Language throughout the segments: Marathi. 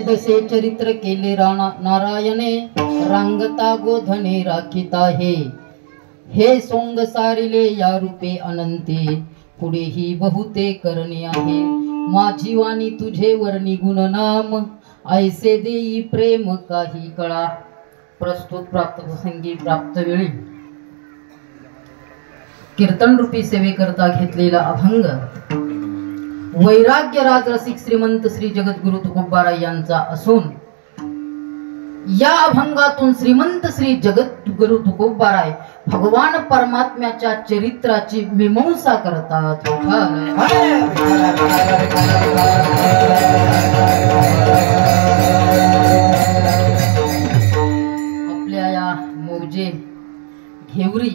दसे चरित्र केले नारायणे रांगता गोधने राखिता हे सोंग सारिले या रूपे अनंती पुढेही बहुते करणे आहे माझी वाणी तुझे वर निगुण नाम ऐसे देई प्रेम काही कळा. प्रस्तुत प्राप्त प्रसंगी प्राप्त वेळी कीर्तन रूपी सेवेकरता घेतलेला अभंग वैराग्य राजरसिक श्रीमंत श्री जगद्गुरु तुकोबाराय यांचा असून या अभंगातून श्रीमंत श्री जगद्गुरु तुकोबाराय भगवान परमात्म्याच्या चरित्राची मीमांसा करतात. आपल्या या मौजे घेवरी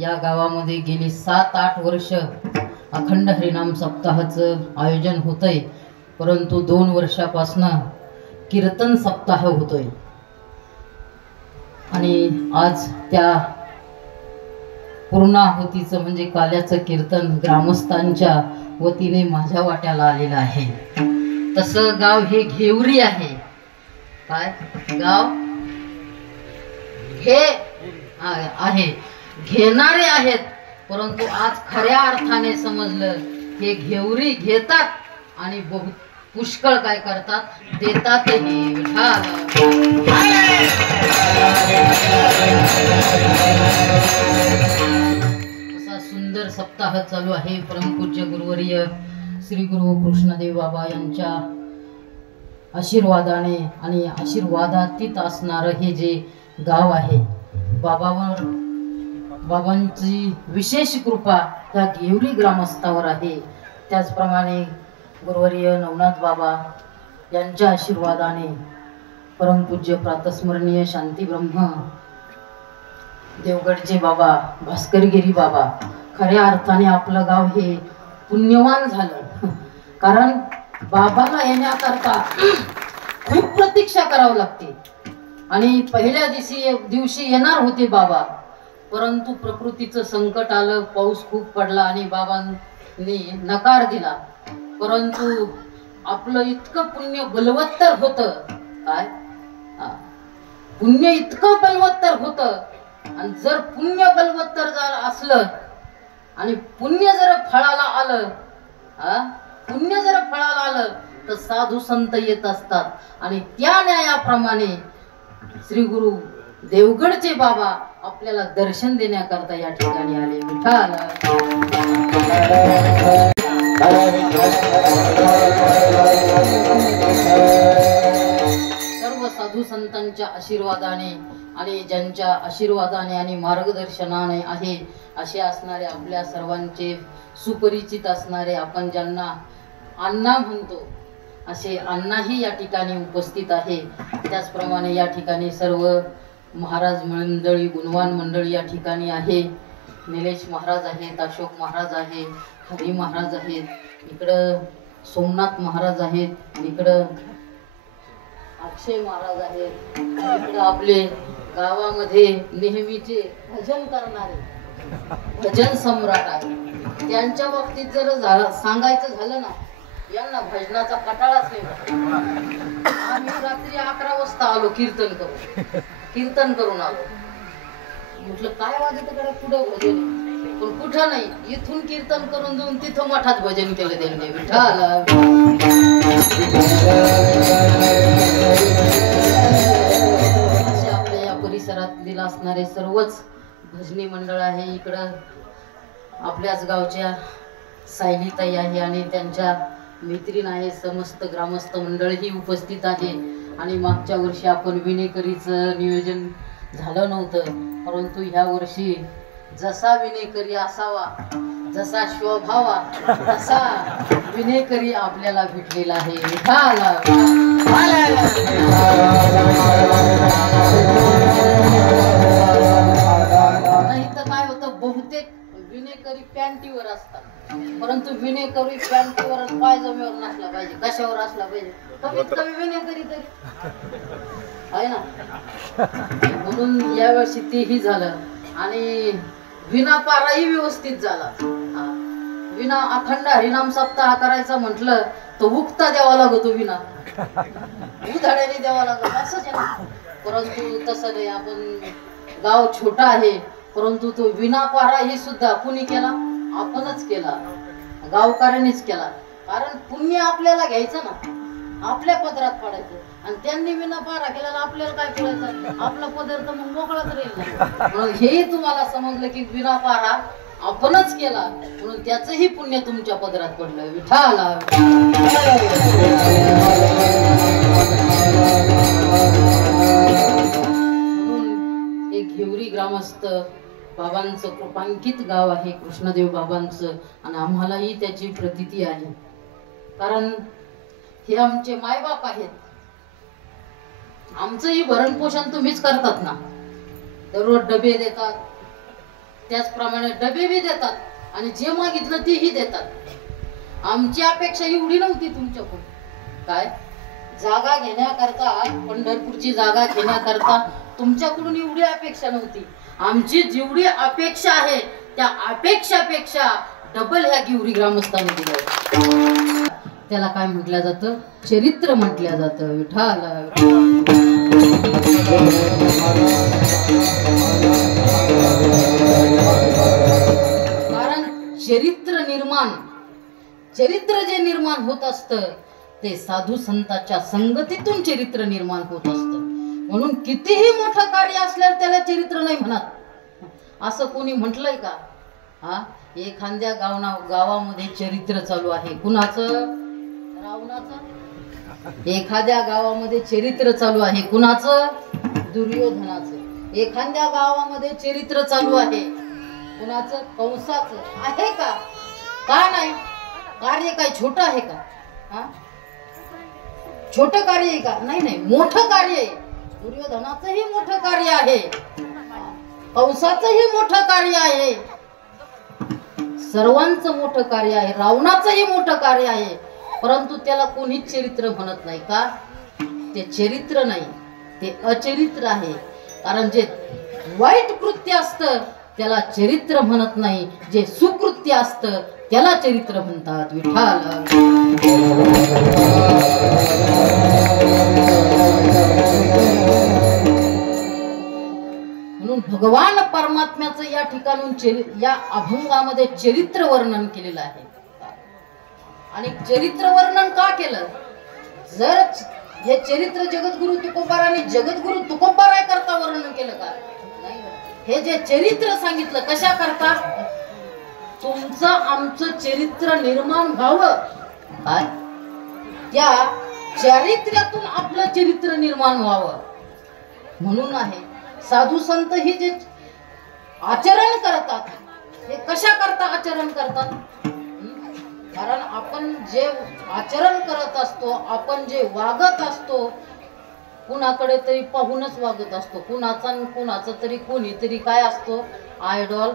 या गावामध्ये गेली 7-8 वर्ष अखंड हरिनाम सप्ताहाचं आयोजन होतंय, परंतु 2 वर्षापासून कीर्तन सप्ताह होतोय आणि आज त्या पूर्णाहुतीचं म्हणजे काल्याचं कीर्तन ग्रामस्थांच्या वतीने माझ्या वाट्याला आलेलं आहे. तसं गाव हे घेवरी आहे. काय गाव हे आहे, घेणारे आहेत, परंतु आज खऱ्या अर्थाने समजलं हे घेवरी घेतात आणि बहुत पुष्कळ काय करतात देतात. असा सुंदर सप्ताह चालू आहे. परमपूज्य गुरुवर्य श्री गुरु कृष्णदेव बाबा यांच्या आशीर्वादाने आणि आशीर्वादातीत असणार हे जे गाव आहे, बाबांची विशेष कृपा त्या घेवरी ग्रामस्थावर आहे. त्याचप्रमाणे गुरुवर्य नवनाथ बाबा यांच्या आशीर्वादाने परमपूज्य प्रातस्मरणीय शांती ब्रह्म देवगडचे बाबा भास्करगिरी बाबा, खऱ्या अर्थाने आपलं गाव हे पुण्यवान झालं. कारण बाबाला येण्याकरता खूप प्रतीक्षा करावी लागते आणि पहिल्या दिवशी येणार होते बाबा, परंतु प्रकृतीचं संकट आलं, पाऊस खूप पडला आणि बाबांनी नकार दिला. परंतु आपलं इतकं पुण्य बलवत्तर होतं, काय पुण्य इतकं बलवत्तर होतं, आणि जर पुण्य बलवत्तर असलं आणि पुण्य जर फळाला आलं, पुण्य जर फळाला आलं तर साधू संत येत असतात आणि त्या न्यायाप्रमाणे श्री गुरु देवगडचे बाबा आपल्याला दर्शन देण्याकरता या ठिकाणी आले. सर्व साधू संतांच्या आशीर्वादाने आणि ज्यांच्या आशीर्वादाने आणि मार्गदर्शनाने आहे असे असणारे आपल्या सर्वांचे सुपरिचित असणारे आपण ज्यांना अण्णा म्हणतो असे अण्णाही या ठिकाणी उपस्थित आहे. त्याचप्रमाणे या ठिकाणी सर्व महाराज मंडळी, गुणवान मंडळी या ठिकाणी आहे. निलेश महाराज आहेत, अशोक महाराज आहे, हरी महाराज आहेत, इकडं सोमनाथ महाराज आहेत, इकडं अक्षय महाराज आहेत, इकडं आपले गावामध्ये नेहमीचे भजन करणारे भजन सम्राट आहे. त्यांच्या बाबतीत जर सांगायचं झालं ना, यांना भजनाचा कटाळाच नाही. आम्ही रात्री 11 वाजता आलो कीर्तन करून आलो. म्हटलं काय वाजत कडे पुढं भजन, पण कुठं नाही, इथून कीर्तन करून जाऊन तिथं मठात भजन केलं त्यांनी. असे आपल्या या परिसरातील असणारे सर्वच भजनी मंडळ आहे. इकडं आपल्याच गावच्या सायलीताई आहे आणि त्यांच्या मैत्रीण आहे. समस्त ग्रामस्थ मंडळही उपस्थित आहे. आणि मागच्या वर्षी आपण विनेकरीचं नियोजन झालं नव्हतं, परंतु ह्या वर्षी जसा विनेकरी असावा, जसा शोभावा तसा विनेकरी आपल्याला भेटलेला आहे. नाही तर काय होतं, बहुतेक विनेकरी पॅन्टीवर असतात, परंतु विनेकरी पॅन्टीवर पायजम्यावर नसला पाहिजे, कशावर असला पाहिजे, कमीत कमी विनेकरी तरी आहे ना. म्हणून यावर्षी तेही झालं आणि विना पाराही व्यवस्थित झाला. विना अखंड हरिनाम सप्ताह करायचा म्हटलं तर उक्ता द्यावा लागतो विना. उधाड्याने द्यावा लागत असंच आहे ना. परंतु तसं नाही. आपण गाव छोटा आहे परंतु तो विनापारा ही सुद्धा कुणी केला? आपणच केला, गावकऱ्यांनीच केला. कारण पुण्य आपल्याला घ्यायचं ना, आपल्या पदरात पडायचं. आणि त्यांनी विनापारा केल्याला आपल्याला काय करायचं? आपला पदर तर मग मोकळाच राहील. म्हणून हे तुम्हाला समजलं की विनापारा आपणच केला म्हणून त्याचंही पुण्य तुमच्या पदरात पडलं. विठाला म्हणून एक घेवरी ग्रामस्थ बाबांचं कृपांकित गाव आहे कृष्णदेव बाबांचं. आणि आम्हालाही त्याची प्रतीती आहे. कारण हे आमचे मायबाप आहेत. आमचंही भरण पोषण तुम्हीच करतात ना. दररोज डबे देतात, त्याचप्रमाणे डबे बी देतात आणि जे मागितलं तेही देतात. आमची अपेक्षा एवढी नव्हती तुमच्याकडून. काय जागा घेण्याकरता, पंढरपूरची जागा घेण्याकरता तुमच्याकडून एवढी अपेक्षा नव्हती. आमची जेवढी अपेक्षा आहे त्या अपेक्षापेक्षा डबल ह्या गिवरी ग्रामस्थांनी दिलं. त्याला काय म्हटलं जातं? चरित्र म्हटलं जातं. विठाला कारण चरित्र जे निर्माण होत असतं ते साधू संतांच्या संगतीतून चरित्र निर्माण होत असतं. म्हणून कितीही मोठं कार्य असल्यावर त्याला चरित्र नाही म्हणत. असं कोणी म्हटलंय का? हा, एखाद्या गावामध्ये चरित्र चालू आहे. कुणाचं? रावणाचं. एखाद्या गावामध्ये चरित्र चालू आहे. कुणाचं? दुर्योधनाचं. एखाद्या गावामध्ये चरित्र चालू आहे. कुणाचं? कंसाचं. आहे का? का नाही? कार्य काय छोटं आहे का? हा, छोटं कार्य आहे का? नाही नाही, मोठं कार्य आहे. दुर्योधनाचंही मोठं कार्य आहे, कंसाचंही मोठं कार्य आहे, सर्वांचं मोठं कार्य आहे, रावणाचंही मोठं कार्य आहे. परंतु त्याला कोणीच चरित्र म्हणत नाही. का? ते चरित्र नाही, ते अचरित्र आहे. कारण जे वाईट कृत्य असतं त्याला चरित्र म्हणत नाही, जे सुकृत्य असतं त्याला चरित्र म्हणतात. विठाला म्हणून भगवान परमात्म्याचं या ठिकाणून या अभंगामध्ये चरित्र वर्णन केलेलं आहे. आणि चरित्र वर्णन का केलं? जर हे चरित्र जगद्गुरु तुकोबारांनी जगद्गुरु तुकोबाराय करता वर्णन केलं का? हे जे चरित्र सांगितलं कशा करता? तुमचं आमचं चरित्र निर्माण व्हावं, काय त्या चारित्र्यातून आपलं चरित्र निर्माण व्हावं म्हणून आहे. साधू संत हे जे आचरण करतात हे कशा करता आचरण करतात? कारण आपण जे आचरण करत असतो, आपण जे वागत असतो, कुणाकडे तरी पाहूनच वागत असतो. कुणाचा तरी कोणीतरी काय असतो? आयडॉल,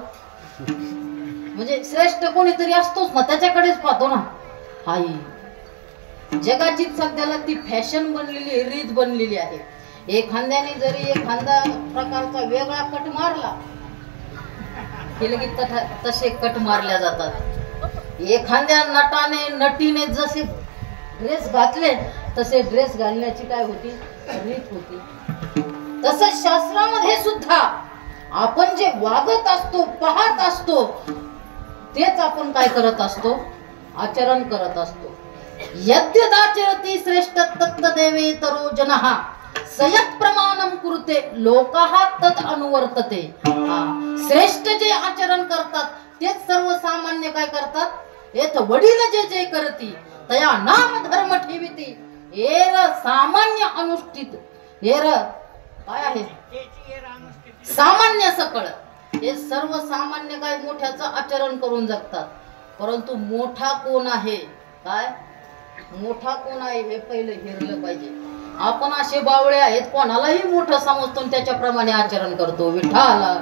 म्हणजे श्रेष्ठ कोणीतरी असतोच ना, त्याच्याकडेच पाहतो ना. हाई जगाची सध्याला ती फॅशन बनलेली, रीत बनलेली आहे. एखाद्याने जरी एखादा प्रकारचा वेगळा कट मारला की लगेच तसे कट मारल्या जातात. एखाद्या नटीने जसे ड्रेस घातले तसे ड्रेस घालण्याची काय होती? रीत होती. तसंच शास्त्रामध्ये सुद्धा आपण जे वागत असतो, पाहत असतो, तेच आपण काय करत असतो? आचरण करत असतो. यद्यदाचरति श्रेष्ठ तत्तदेवे तरो जनः सयत् प्रमाणम कुरुते लोकाः तत् अनुवर्तते. श्रेष्ठ जे आचरण करतात तेच सर्वसामान्य काय करतात? येथ वडील जे जे करती तया नाम धर्म ठेविती एर सामान्य अनुष्ठित एर काय आहे? सामान्य सकळ. हे सर्वसामान्य काय मोठ्याचं आचरण करून जगतात. परंतु मोठा कोण आहे? काय मोठा कोण आहे हे पहिले हेरलं पाहिजे. आपण असे बावळे आहेत, कोणालाही मोठं समजतो त्याच्याप्रमाणे आचरण करतो. विठाला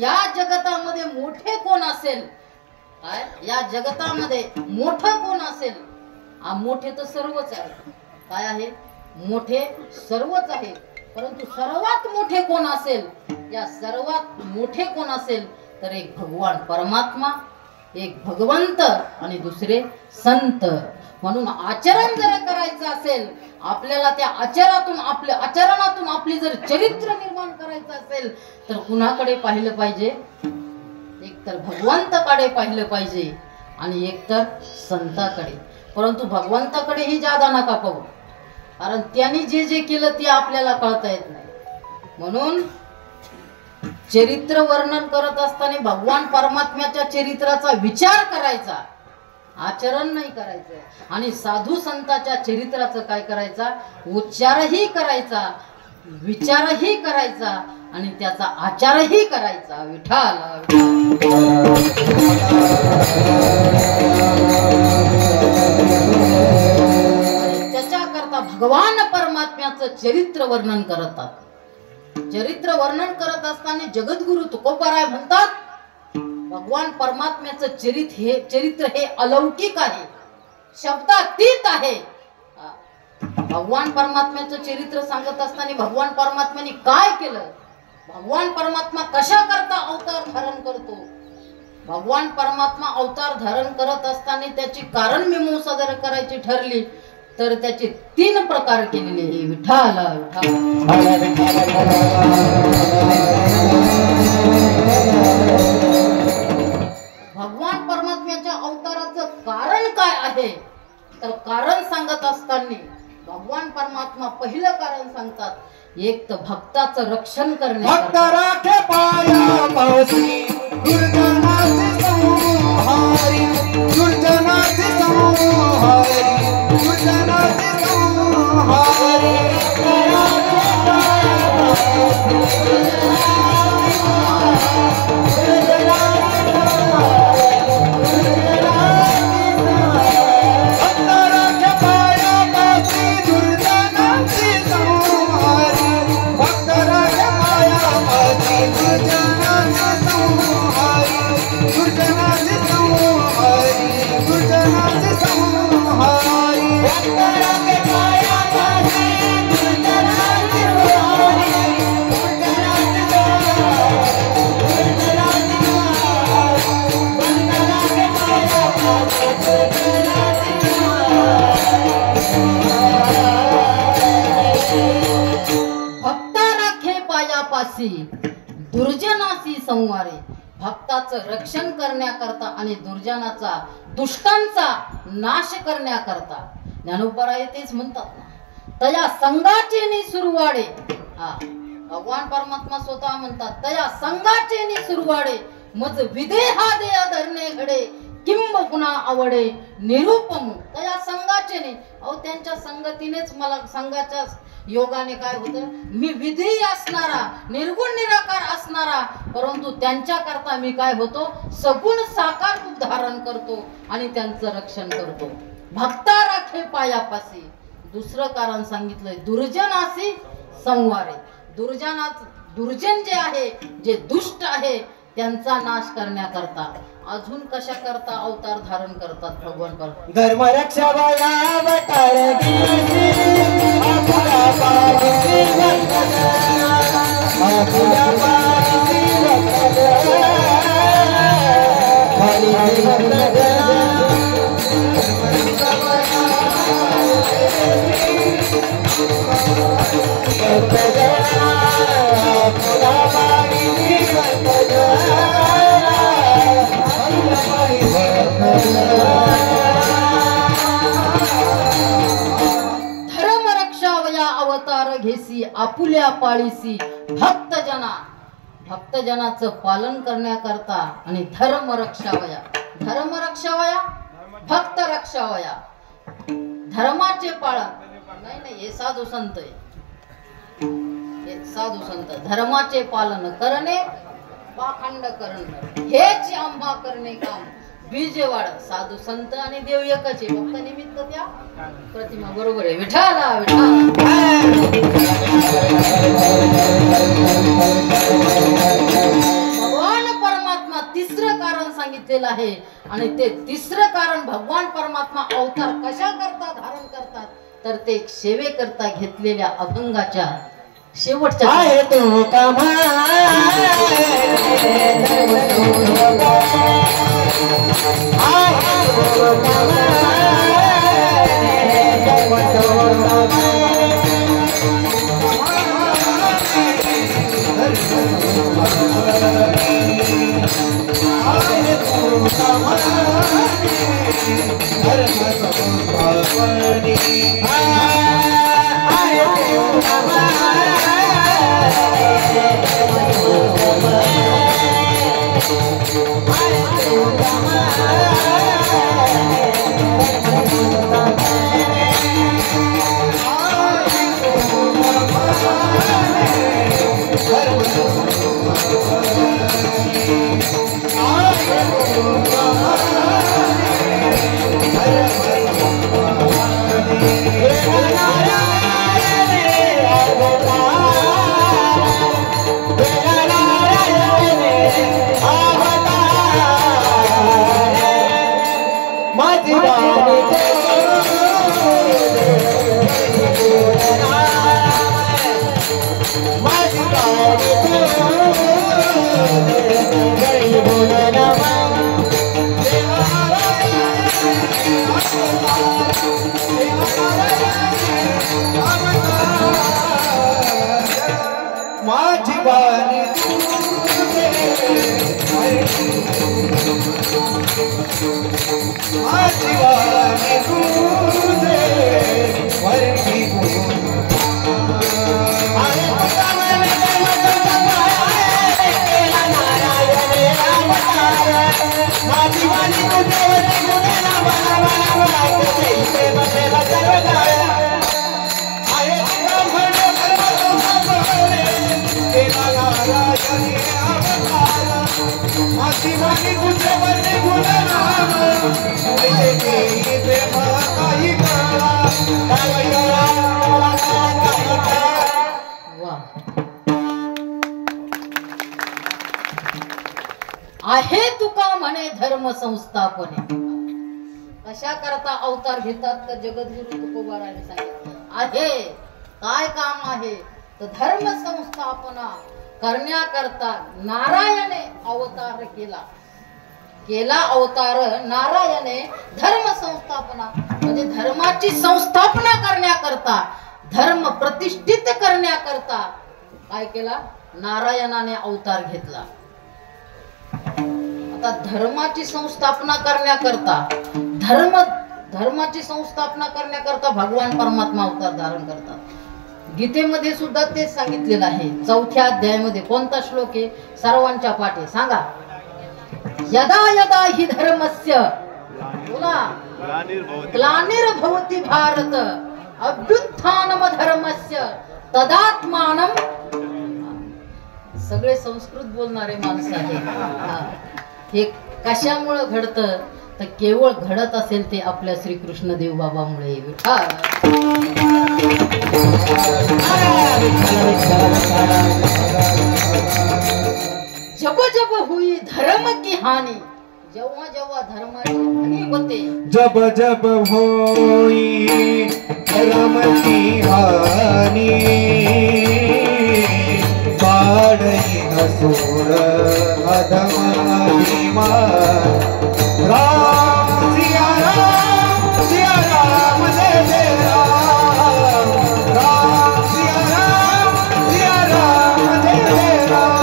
या जगतामध्ये मोठे कोण असेल? काय या जगतामध्ये मोठं कोण असेल? मोठे तर सर्वच आहे. काय आहे? मोठे सर्वच आहे. परंतु सर्वात मोठे कोण असेल? या सर्वात मोठे कोण असेल तर एक भगवान परमात्मा, एक भगवंत आणि दुसरे संत. म्हणून आचरण जर करायचं असेल आपल्याला, त्या आचरणातून आपली जर चरित्र निर्माण करायचं असेल तर कुणाकडे पाहिलं पाहिजे? एक तर भगवंताकडे पाहिलं पाहिजे आणि एक तर संताकडे. परंतु भगवंताकडेही जादा नका पाहू, कारण त्यांनी जे जे केलं ते आपल्याला कळता येत नाही. म्हणून चरित्र वर्णन करत असताना भगवान परमात्म्याच्या चरित्राचा विचार करायचा, आचरण नाही करायचं. आणि साधू संतांच्या चरित्राचं काय करायचा? उच्चारही करायचा, विचारही करायचा आणि त्याचा आचारही करायचा. विठ्ठल त्याच्याकरता भगवान परमात्म्याचं चरित्र वर्णन करतात. चरित्र वर्णन करत असताना जगद्गुरु तुकोबाराय म्हणतात, भगवान परमात्म्याचं चरित्र हे अलौकिक आहे, शब्दातीत आहे. भगवान परमात्म्याचं चरित्र सांगत असताना भगवान परमात्म्याने काय केलं, भगवान परमात्मा कशा करता अवतार धारण करतो, भगवान परमात्मा अवतार धारण करत असताना त्याची कारण मीमांसा जर करायची ठरली तर त्याचे 3 प्रकार केलेले आहे. विठ्ठल भगवान परमात्म्याच्या अवताराचं कारण काय आहे तर दुष्टांचं सांगत असताना भगवान परमात्मा पहिलं कारण सांगतात, एक तर भक्ताचं रक्षण करणे, भक्त राखे पायापाशी दुर्जनाचे संहारी, दुर्जनाचे संहारी, दुर्जनाचे संहारी. दुर्जनासी संवारे, भक्ताचं रक्षण करण्याकरता आणि दुर्जनाचा दुष्टांचा नाश करण्याकरता. ज्ञानोबराय तेच म्हणतात ना, तया संघाचे नि सुरवाडे. भगवान परमात्मा स्वतः म्हणतात, तया संघाचे नि सुरवाडे मज विदेहा दे धरणे घडे किंब पुन्हा आवडे निरूपम. तया संघाचे नि, अहो त्यांच्या संगतीनेच मला, संघाच्या योगाने काय होतं, मी विधेय असणारा, निर्गुण निराकार असणारा, परंतु त्यांच्या करता मी काय होतो, सगुण साकार रूप धारण करतो आणि त्यांचं रक्षण करतो. भक्ता राखे पायापाशी. दुसरं कारण सांगितलंय, दुर्जनासी संवारे. दुर्जन जे आहे, जे दुष्ट आहे त्यांचा नाश करण्याकरता. अजून कशा करता अवतार धारण करतात भगवान परमात्मा? धर्म रक्षा बळा अवतार दिवसी आपुला पावित्री भक्तजन, आपुला पावित्री भक्तजन, पावित्री भक्तजन. धर्म रक्षावया अवतार घेसी आपुल्या पाळीसी भक्तजना. भक्तजनाचं पालन करण्याकरता आणि धर्म रक्षावया, धर्म रक्षावया, भक्त रक्षावया, धर्माचे पालन. नाही, हे साधू संत आहे, हे साधू संत. धर्माचे पालन करणे, पाखंड करणे, हेच आम्हा करणे काम. बीजवाड साधू संत आणि देव एकच आहे, फक्त निमित्त त्या प्रतिमा. बरोबर आहे. विठाला भगवान परमात्मा तिसरं कारण सांगितलेलं आहे आणि ते तिसरं कारण भगवान परमात्मा अवतार कशा करता धारण करतात तर ते सेवे करता घेतलेल्या अभंगाच्या शेवटच्या आहे तू कमाल धर्म सोडू नको. आहे तू कमाल धर्म सोडू नको. आहे तू कमाल धर्म सोडू माझी वाणी माझी वाणी तुझे वरती माझी वाणी आहे तुका म्हणे धर्म संस्थापने. कशा करता अवतार घेतात तर जगद्गुरु तुकोबाराने सांगितलं आहे. काय काम आहे तर धर्म संस्थापना करण्याकरता नारायणे अवतार केला अवतार नारायणे धर्म संस्थापना म्हणजे धर्माची संस्थापना करण्याकरता धर्म प्रतिष्ठित करण्याकरता काय केला नारायणाने अवतार घेतला. आता धर्माची संस्थापना करण्याकरता धर्माची संस्थापना करण्याकरता भगवान परमात्मा अवतार धारण करतात. गीतेमध्ये सुद्धा तेच सांगितलेलं आहे. 4थ्या अध्यायामध्ये कोणता श्लोक आहे सर्वांच्या पाठी सांगा. यदा यदा हि धर्मस्य बोला ग्लानिर्भवति भारत अभ्युत्थानम धर्मस्य तदात्मानम. सगळे संस्कृत बोलणारे माणसं आहेत. हे कशामुळे घडतं तर केवळ घडत असेल ते आपल्या श्रीकृष्ण देव बाबामुळे. जब जब हुई धर्म की हानि जेव्हा जेव्हा धर्माची हानी होते जब जब होई धर्म की हानि पाडई असुर अधमाभिमान. राम सिया राम जय जय राम. राम सिया राम जय जय राम.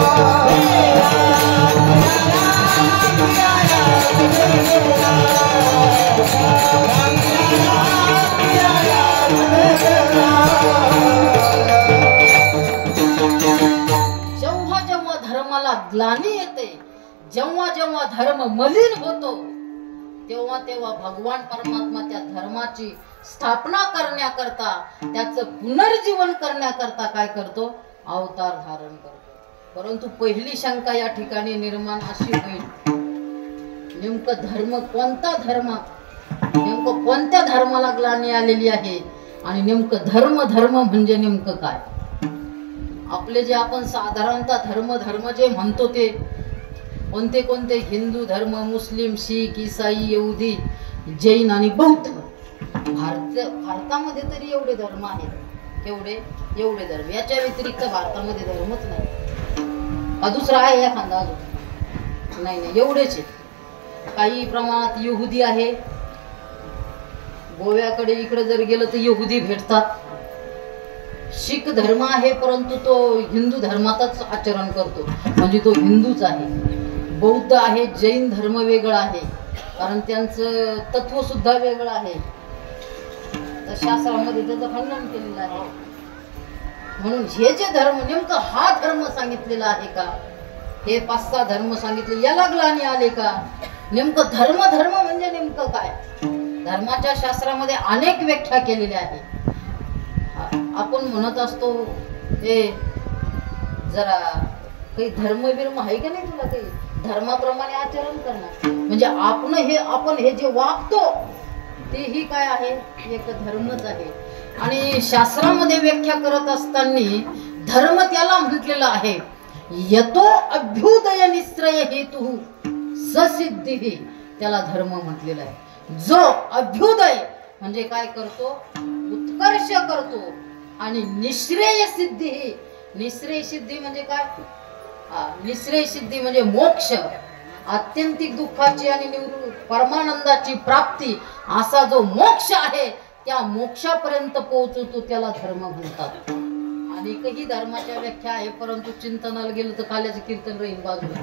जेव्हा जेव्हा धर्माला ग्लानी येते जेव्हा जेव्हा धर्म मलिन होतो तेव्हा तेव्हा भगवान परमात्मा त्या धर्माची स्थापना करण्याकरता त्याचं पुनर्जीवन करण्याकरता काय करतो अवतार धारण करतो. परंतु पहिली शंका या ठिकाणी निर्माण अशी होईल नेमकं धर्म कोणता धर्म नेमकं कोणत्या धर्माला ग्लानी आलेली आहे आणि नेमकं धर्म म्हणजे नेमकं काय. आपले जे आपण साधारणतः धर्म जे म्हणतो ते कोणते कोणते हिंदू धर्म मुस्लिम शीख ईसाई यहुदी जैन आणि बौद्ध. भारतामध्ये तरी एवढे धर्म आहेत केवढे एवढे धर्म, याच्या व्यतिरिक्त भारतामध्ये धर्मच नाही. हा दुसरा आहे एखादा अजून? नाही नाही, एवढेच आहेत. काही प्रमाणात यहुदी आहे, गोव्याकडे इकडे जर गेलं तर यहुदी भेटतात. शीख धर्म आहे परंतु तो हिंदू धर्मातच आचरण करतो, म्हणजे तो हिंदूच आहे. बौद्ध आहे, जैन धर्म वेगळा आहे, कारण त्यांचं तत्व सुद्धा वेगळं आहे. तर शास्त्रामध्ये त्याचं खंडन केलेलं आहे. म्हणून हे जे धर्म, नेमकं हा धर्म सांगितलेला आहे का? हे 5-6 धर्म सांगितले, याला ग्लानी आले का? नेमकं धर्म म्हणजे नेमकं काय? धर्माच्या शास्त्रामध्ये अनेक व्याख्या केलेल्या आहेत. आपण म्हणत असतो हे जरा काही धर्म बिर्म आहे का नाही तुला? काही धर्माप्रमाणे आचरण करणं म्हणजे आपण हे जे वागतो तेही काय आहे? एक धर्मच आहे. आणि शास्त्रामध्ये व्याख्या करत असताना धर्म त्याला म्हटलेलं आहे, यतो अभ्युदय निश्चय हेतु ससिद्धी, त्याला धर्म म्हटलेला आहे. जो अभ्युदय म्हणजे काय करतो? उत्कर्ष करतो. आणि निश्रेय सिद्धी, निश्रेय सिद्धी म्हणजे काय? निश्रेय सिद्धी म्हणजे मोक्ष, आत्यंतिक दुःखाची आणि परमानंदाची प्राप्ती, असा जो मोक्ष आहे त्या मोक्षापर्यंत पोहोचतो त्याला धर्म म्हणतात. आणि काही धर्माच्या व्याख्या आहे, परंतु चिंतनाला गेलं तर काल्याचं कीर्तन राहील बाजूला.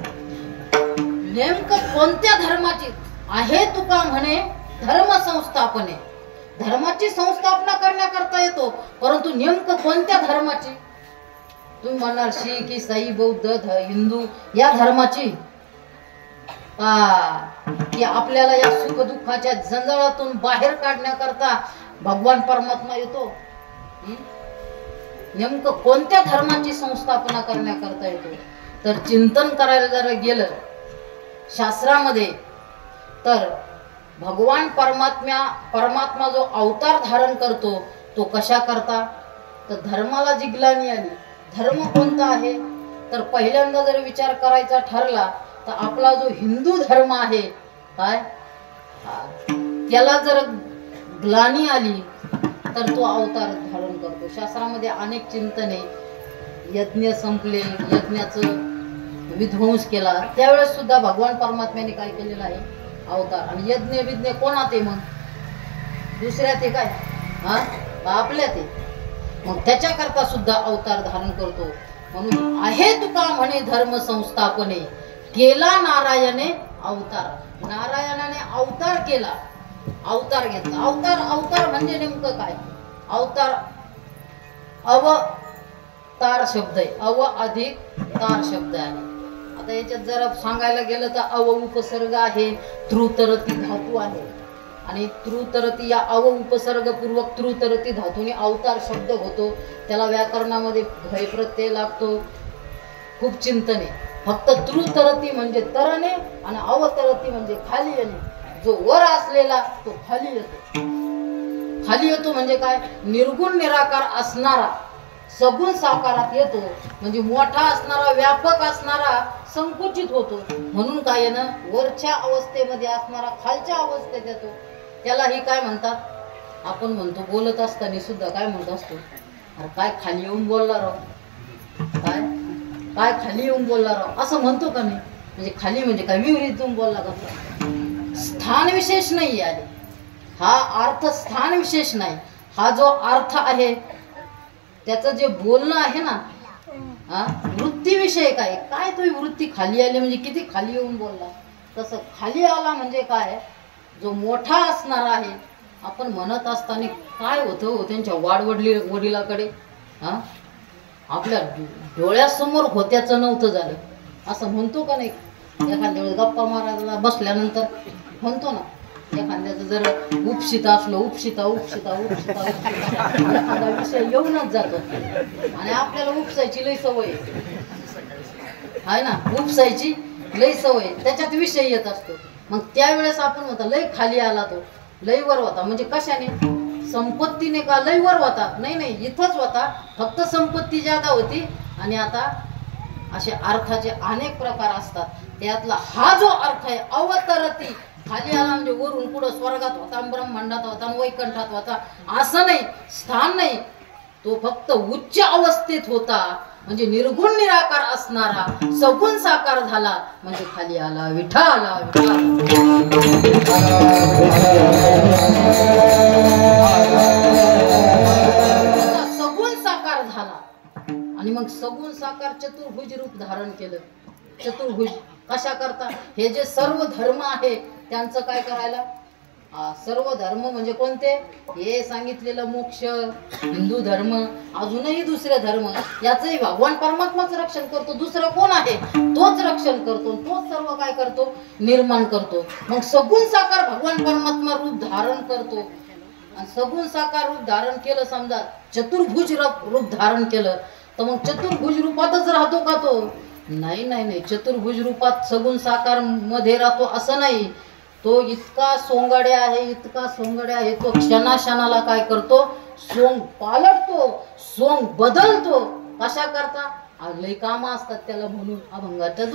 नेमकं कोणत्या धर्माची आहे? तुका म्हणे धर्म संस्थापने, धर्माची संस्थापना करण्याकरता येतो, परंतु नेमकं कोणत्या धर्माची? तुम्ही म्हणाल शीख, ईसाई, बौद्ध, हिंदू या धर्माची की आपल्याला या सुख दुःखाच्या जंजाळातून बाहेर काढण्याकरता भगवान परमात्मा येतो. नेमकं कोणत्या धर्माची संस्थापना करण्याकरता येतो? तर चिंतन करायला जर गेलं शास्त्रामध्ये तर भगवान परमात्मा जो अवतार धारण करतो तो कशा करता? तर धर्माला जी ग्लानी आली. धर्म कोणता आहे? तर पहिल्यांदा जर विचार करायचा ठरला तर आपला जो हिंदू धर्म आहे काय, त्याला जर ग्लानी आली तर तो अवतार धारण करतो. शास्त्रामध्ये अनेक चिंतने, यज्ञ संपले, यज्ञाचं विध्वंस केला, त्यावेळेस सुद्धा भगवान परमात्म्याने काय केलेलं आहे? अवतार. आणि यज्ञ विज्ञ कोणात आहे? मग दुसऱ्यात आहे काय? आपल्यात आहे. मग त्याच्याकरता सुद्धा अवतार धारण करतो. म्हणून आहे तुका म्हणे धर्म संस्थापने, केला नारायणे अवतार. नारायणाने अवतार केला, अवतार घेतला. अवतार म्हणजे नेमकं काय? अवतार अवतार शब्द आहे, अव अधिक तार शब्द आहे. आता याच्यात जर सांगायला गेलं तर अव उपसर्ग आहे, तृतरती धातू आहे. आणि तृतरती या अव उपसर्ग पूर्वक तृतरती धातूने अवतार शब्द होतो. त्याला व्याकरणामध्ये भय प्रत्यय लागतो. खूप चिंतने. फक्त तृतरती म्हणजे तरणे आणि अवतरती म्हणजे खाली येणे. जो वर असलेला तो खाली येतो. खाली येतो म्हणजे काय? निर्गुण निराकार असणारा सगुण साकारात येतो. म्हणजे मोठा असणारा, व्यापक असणारा संकुचित होतो. म्हणून काय ना, वरच्या अवस्थेमध्ये असणारा खालच्या अवस्थेत येतो. त्याला ही काय म्हणतात? आपण म्हणतो बोलत असताना सुद्धा काय म्हणत असतो? अरे काय खाली येऊन बोलला राव, काय खाली येऊन बोलला राव, असं म्हणतो का नाही? म्हणजे खाली म्हणजे काय विपरीतून बोलला का? स्थान विशेष नाही आहे हा अर्थ, स्थान विशेष नाही. हा जो अर्थ आहे त्याचं जे बोलणं आहे ना, वृत्तीविषयी काय काय तो वृत्ती खाली आली म्हणजे किती खाली येऊन बोलला. तसं खाली आला म्हणजे काय? जो मोठा असणार आहे. आपण म्हणत असताना काय होतं त्यांच्या वडिलाकडे आपल्या डोळ्यासमोर होत्याचं नव्हतं झालं असं म्हणतो का नाही? एखाद्या वेळेस गप्पा मारायला बसल्यानंतर म्हणतो ना, एखाद्याचं जर उपशिता असलं, उपशिता एखादा विषय येऊनच जातो. आणि आपल्याला उपसायची लई सवय आहे ना, उपसायची लई सवय, त्याच्यात विषय येत असतो. मग त्यावेळेस आपण म्हणतो लई खाली आला, तो लई वर होता. म्हणजे कशाने? संपत्तीने का लई वर होता? नाही, इथंच होता, फक्त संपत्ती ज्यादा होती. आणि आता असे अर्थाचे अनेक प्रकार असतात. त्यातला हा जो अर्थ आहे अवतरती, खाली आला म्हणजे वरून पुढं स्वर्गात होता, ब्रह्मांडात होता, वैकुंठात होता, असं नाही. स्थान नाही, तो फक्त उच्च अवस्थेत होता, म्हणजे निर्गुण निराकार असणारा सगुण साकार झाला, म्हणजे खाली आला विठाला सगुण साकार झाला. आणि मग सगुण साकार चतुर्भुज रूप धारण केलं. चतुर्भुज कशा करता? हे जे सर्व धर्म आहे त्यांचं काय करायला? सर्व धर्म म्हणजे कोणते? हे सांगितलेलं मोक्ष, हिंदू धर्म, अजूनही दुसरे धर्म, याचंही भगवान परमात्माच रक्षण करतो. दुसरं कोण आहे? तोच रक्षण करतो, तोच सर्व काय करतो? निर्माण करतो. मग सगुण साकार भगवान परमात्मा रूप धारण करतो. आणि सगुण साकार रूप धारण केलं, समजा चतुर्भुज रूप धारण केलं, तर मग चतुर्भुज रूपातच राहतो का तो? नाही नाही नाही, चतुर्भुज रूपात सगुण साकार मध्ये राहतो असं नाही. तो इतका सोंगाड्या आहे, इतका सोंगाड्या आहे, तो क्षणाक्षणाला काय करतो? सोंग पालटतो, सोंग बदलतो. कशा करता? लय काम असतात त्याला, म्हणून अभंगाच्या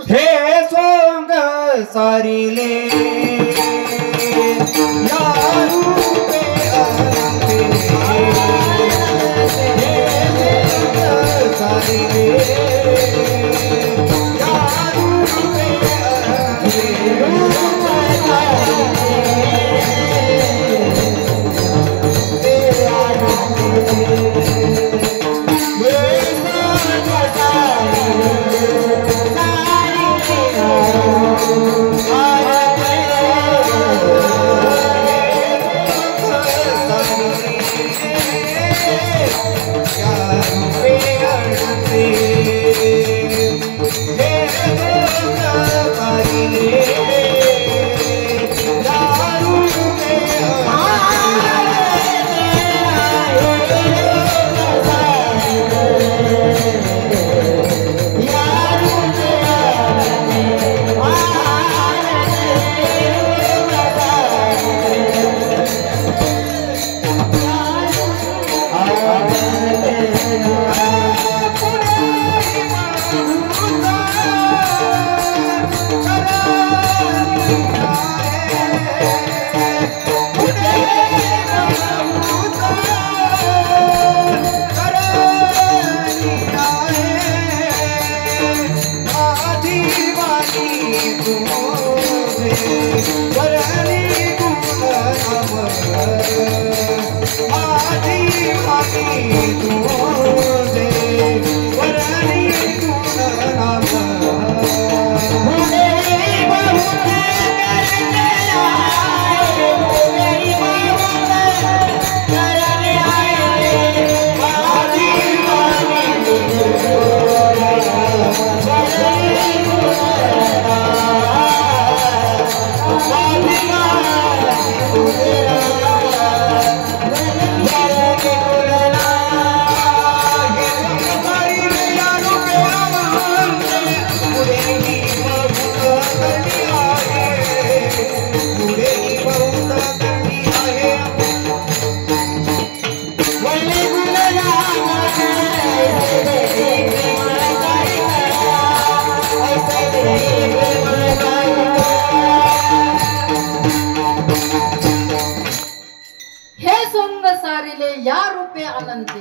हे सोंग सारिले या रूपे या रूपे अनंते.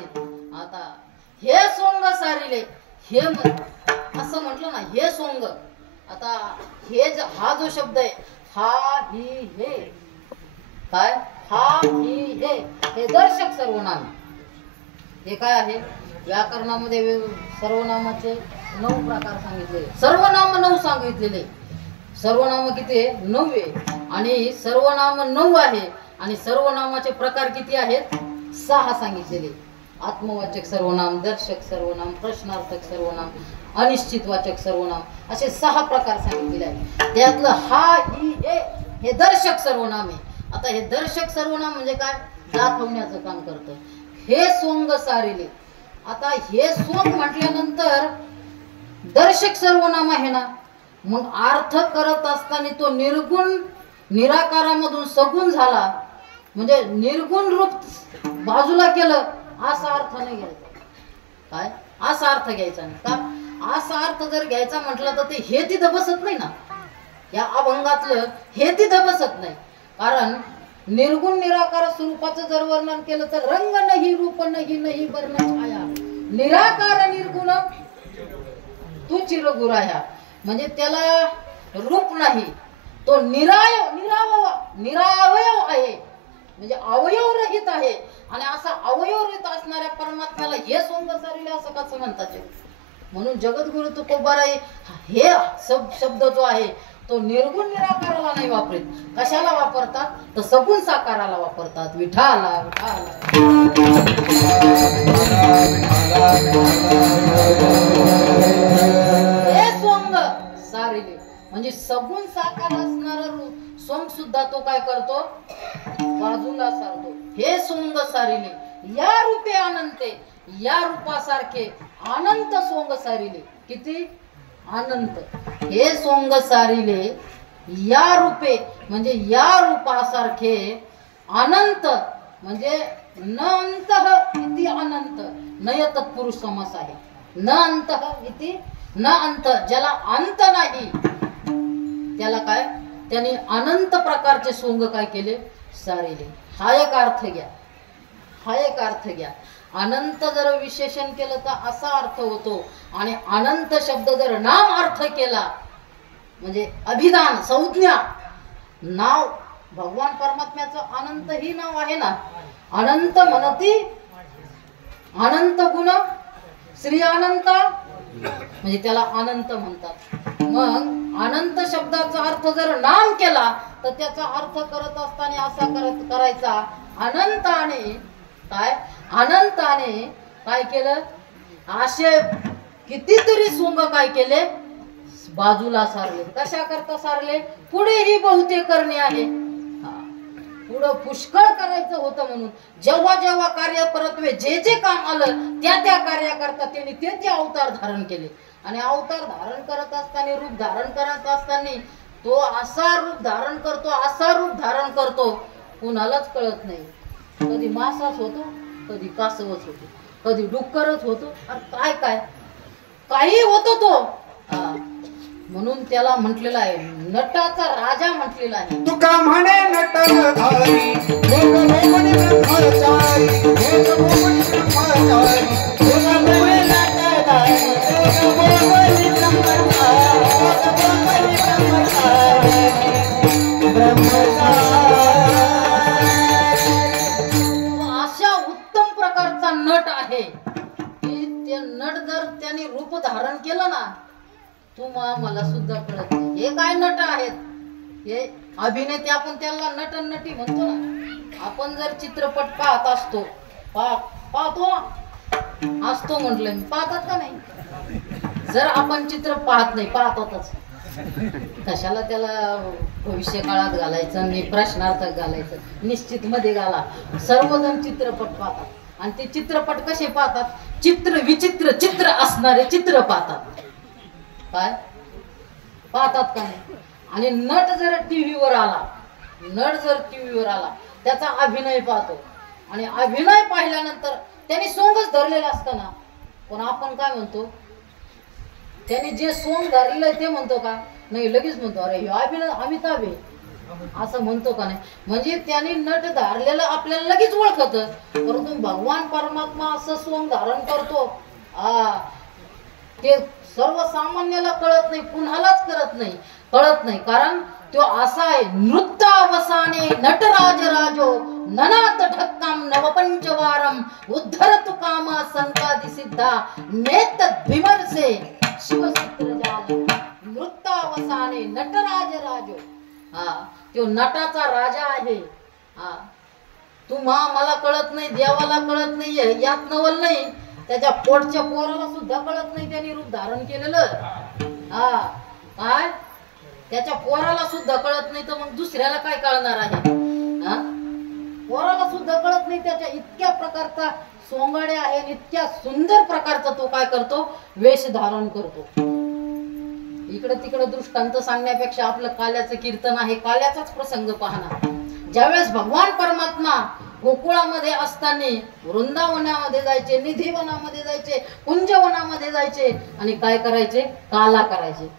आता हे सोंग सारिले, हे असं म्हटलं ना, हे सोंग. आता हे हा जो शब्द आहे, हा ही हे, काय? हा ही हे दर्शक सर्वनाम. हे काय आहे? व्याकरणामध्ये सर्वनामाचे 9 प्रकार सांगितले. सर्वनाम 9 सांगितलेले. सर्वनाम किती आहे? 9 आहे. आणि सर्वनाम 9 आहे. आणि सर्वनामाचे प्रकार किती आहेत? 6 सांगितलेले. आत्मवाचक सर्वनाम, दर्शक सर्वनाम, प्रश्नार्थक सर्वनाम, अनिश्चितवाचक सर्वनाम, असे 6 प्रकार सांगितलेले आहेत. त्यातलं हा ही हे दर्शक सर्वनाम आहे. आता हे दर्शक सर्वनाम म्हणजे काय? दाखवण्याचं काम करतं. हे सोंग सारिले. आता हे सोंग म्हटल्यानंतर दर्शक सर्वनाम आहे ना, मग अर्थ करत असताना तो निर्गुण निराकारामधून सगुण झाला, म्हणजे निर्गुण रूप बाजूला केलं, असा अर्थ नाही घ्यायचा. काय? असा अर्थ घ्यायचा नाही. का? असा अर्थ जर घ्यायचा म्हटलं तर ते हे तिथं बसत नाही ना. या अभंगातलं हे तिथं बसत नाही. कारण निर्गुण निराकार स्वरूपाचं जर वर्णन केलं तर रंग नाही, रूप नाही, नाही वर्ण छाया, निराकार निर्गुण तू चिरगुराया. म्हणजे त्याला रूप नाही, तो निरावयव आहे, म्हणजे अवयव रहित आहे. आणि असा अवयव रहित असणाऱ्या परमात्म्याला हे सोंग सारिले असं कसं म्हणतात? म्हणून जगद्गुरु तुकोबाराय हे शब्द जो आहे तो निर्गुण निराकाराला नाही वापरत. कशाला वापरतात? तर सगुण साकाराला वापरतात. विठाला विठाला हे सोंग सारिले म्हणजे सगुण साकार असणारा सोंग सुद्धा तो काय करतो? बाजूला सारतो. हे सोंग सारिले या रूपे अनंते, या रूपासारखे अनंत सोंग सारिले. किती अनंत? हे सोंग सारिले या रूपे म्हणजे या रूपासारखे अनंत म्हणजे न अंतः इति अनंत. नय तत्पुरुष समास आहे. न अंतः इति न अंत, ज्याला अंत नाही त्याला काय? त्याने अनंत प्रकारचे सोंग काय केले? सारिले. हा एक अर्थ घ्या, हा एक अर्थ घ्या. अनंत जर विशेषण केलं तर असा अर्थ होतो, आणि अनंत शब्द जर नाम अर्थ केला म्हणजे अभिधान संज्ञा नाव. भगवान परमात्म्याचं अनंत ही नाव आहे ना. अनंत म्हणती अनंत गुण श्री अनंत म्हणजे त्याला अनंत म्हणतात. मग अनंत शब्दाचा अर्थ जर नाम केला तर त्याचा अर्थ करत असताना असा करायचा अनंताने काय? अनंताने काय केलं? असे कितीतरी सोंग काय केले? बाजूला सारले. कशा करता सारले? पुढेही बहुतेक करणे आहे. पुढं पुष्कळ करायचं होतं म्हणून जेव्हा जेव्हा कार्य परत्वे जे जे काम आलं त्या त्या कार्याकरता त्यांनी ते अवतार धारण केले. आणि अवतार धारण करत असताना, रूप धारण करत असताना तो असा रूप धारण करतो, असा रूप धारण करतो कुणालाच कळत नाही. कधी मासाच होतो, कधी कासवच होतो, कधी डुक्करच होतो, आणि काय काय काही होतो तो. म्हणून त्याला म्हटलेला आहे नटाचा राजा म्हटलेला आहे. तुका म्हणे नटधारी एक लोमणी ब्रह्मचारी, एक लोमणी ब्रह्मचारी, तुका म्हणे नटधारी एक लोमणी ब्रह्मचारी, एक लोमणी ब्रह्मचारी. अशा उत्तम प्रकारचा नट आहे की ते नट जर त्याने रूप धारण केलं ना मला सुद्धा कळत नाही हे काय नट आहेत. हे अभिनेते आपण त्याला नट नटी म्हणतो ना. आपण जर चित्रपट पाहत असतो पाहतो असतो म्हटलं मी, पाहतात का नाही? जर आपण चित्र पाहत नाही पाहतोच कशाला त्याला भविष्य काळात घालायचं आणि प्रश्नार्थक घालायचं? निश्चित मध्ये घाला. सर्वजण चित्रपट पाहतात आणि ते चित्रपट कसे पाहतात? चित्र विचित्र चित्र असणारे चित्र पाहतात. काय पाहतात का नाही? आणि नट जर टीव्हीवर आला, नट जर टीव्हीवर आला त्याचा अभिनय पाहतो, आणि अभिनय पाहिल्यानंतर त्याने सोंगच धरलेलं असतं ना. पण आपण काय म्हणतो? त्याने जे सोंग धरलेलं आहे ते म्हणतो का? नाही, लगेच म्हणतो अरे हे अभिनय अमिताभ आहे असं म्हणतो का नाही? म्हणजे त्याने नट धारलेलं आपल्याला लगेच ओळखत. परंतु भगवान परमात्मा असं सोंग धारण करतो ते सर्वसामान्याला कळत नाही, कुणालाच कळत नाही. कारण तो असा आहे नृत्यावसाने नटराज राजो ननात ढक्काम नवपंचवारम उद्धरतु काम संकादि सिद्धा नेत विमर्शे शिवसूत्र जाल. नृत्यावसाने नटराज राजो तो नटाचा राजा आहे. मला कळत नाही, देवाला कळत नाही, यात नवल नाही, त्याच्या पोटच्या पोराला सुद्धा कळत नाही त्याने रूप धारण केलेलं. काय त्याच्या पोराला सुद्धा कळत नाही तर मग दुसऱ्याला काय कळणार आहे? पोराला सुद्धा कळत नाही. त्याच्या इतक्या प्रकारचा सोंगाडे आहे, इतक्या सुंदर प्रकारचा तो काय करतो? वेश धारण करतो. इकडे तिकडे दृष्टांत सांगण्यापेक्षा आपलं काल्याचं कीर्तन आहे, काल्याचाच प्रसंग पाहणार. ज्यावेळेस भगवान परमात्मा गोकुळामध्ये असताना वृंदावनामध्ये जायचे, निधिवनामध्ये जायचे, कुंजवनामध्ये जायचे आणि काय करायचे? काला करायचे.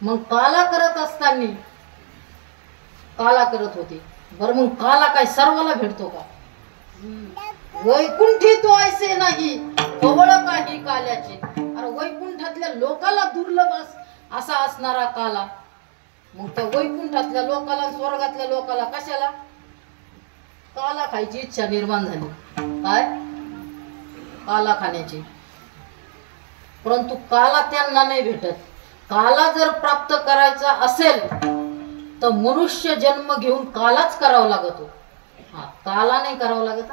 मग काला करत असताना काला करत होते. बरं मग काला काय सर्वाला भेटतो का? वैकुंठी तो ऐसे नाही कवळ काही काल्याचे. अरे वैकुंठातल्या लोकाला दुर्लभ असा असणारा काला, मग त्या वैकुंठातल्या लोकाला स्वर्गातल्या लोकाला कशाला काला खायची इच्छा निर्माण झाली. काय? काला खाण्याची. परंतु काला त्यांना नाही भेटत. काला जर प्राप्त करायचा असेल तर मनुष्य जन्म घेऊन कालाच करावा लागतो. हा, काला नाही करावा लागत.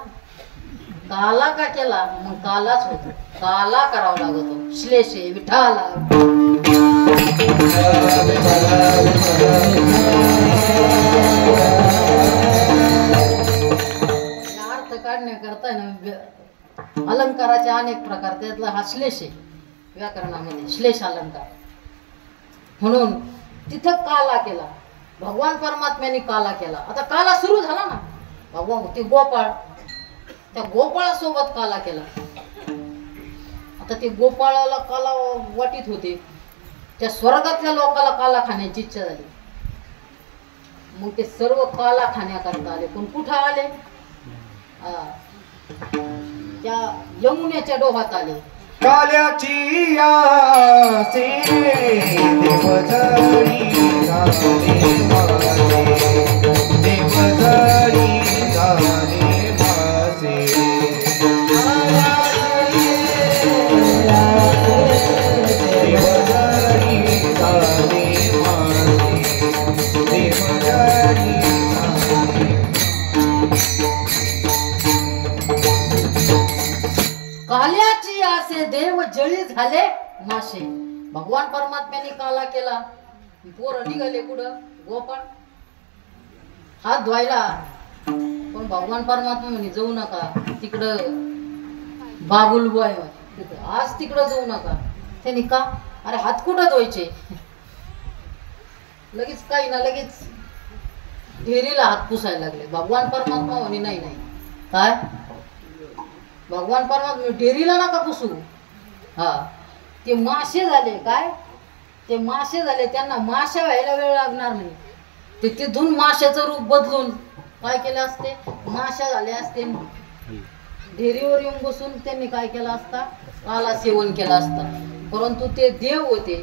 काला का केला मग कालाच होतो. काला करावा लागतो. श्लेषे विठाला अर्थ काढण्याकरता ना अलंकाराचे अनेक प्रकार, त्यातला हा श्लेष आहे. व्याकरणामध्ये श्लेष अलंकार. म्हणून तिथं काला केला. भगवान परमात्म्याने काला केला. आता काला सुरू झाला ना. भगवान ते गोपाळ, त्या गोपाळासोबत काला केला. आता ते गोपाळाला काला वाटीत होते. त्या स्वर्गातल्या लोकाला काला खाण्याची इच्छा झाली. मग ते सर्व काला खाण्याकरता आले. पण कुठं आले? त्या यमुनेच्या डोहात आले. काल्याची आसे देवधरी झाले मासे, देवधरी झाले मासे. देवधरी झाले मासे, देवधरी काल्याची आसे देव जळी झाले मासे. भगवान परमात्म्याने काला केला. पोरं निघाले कुठं? गोपाळ हात धुवायला. पण भगवान परमात्मा म्हणे जाऊ नका तिकडं, बाबुलबुवा तिथं, आज तिकडं जाऊ नका. त्यांनी का? अरे हात कुठं धुवायचे? लगेच काही ना लगेच ढेरीला हात पुसायला लागले. भगवान परमात्मा म्हणे नाही नाही. काय? भगवान परमात्मा ढेरीला नका पुसू. हा, ते मासे झाले. काय? ते मासे झाले. त्यांना माशा व्हायला वेळ लागणार नाही. ते तिथून माशाचं रूप बदलून काय केलं असते? माशा झाले असते. ढेरीवर येऊन बसून त्यांनी काय केलं असता? काला सेवन केलं असतं. परंतु ते देव होते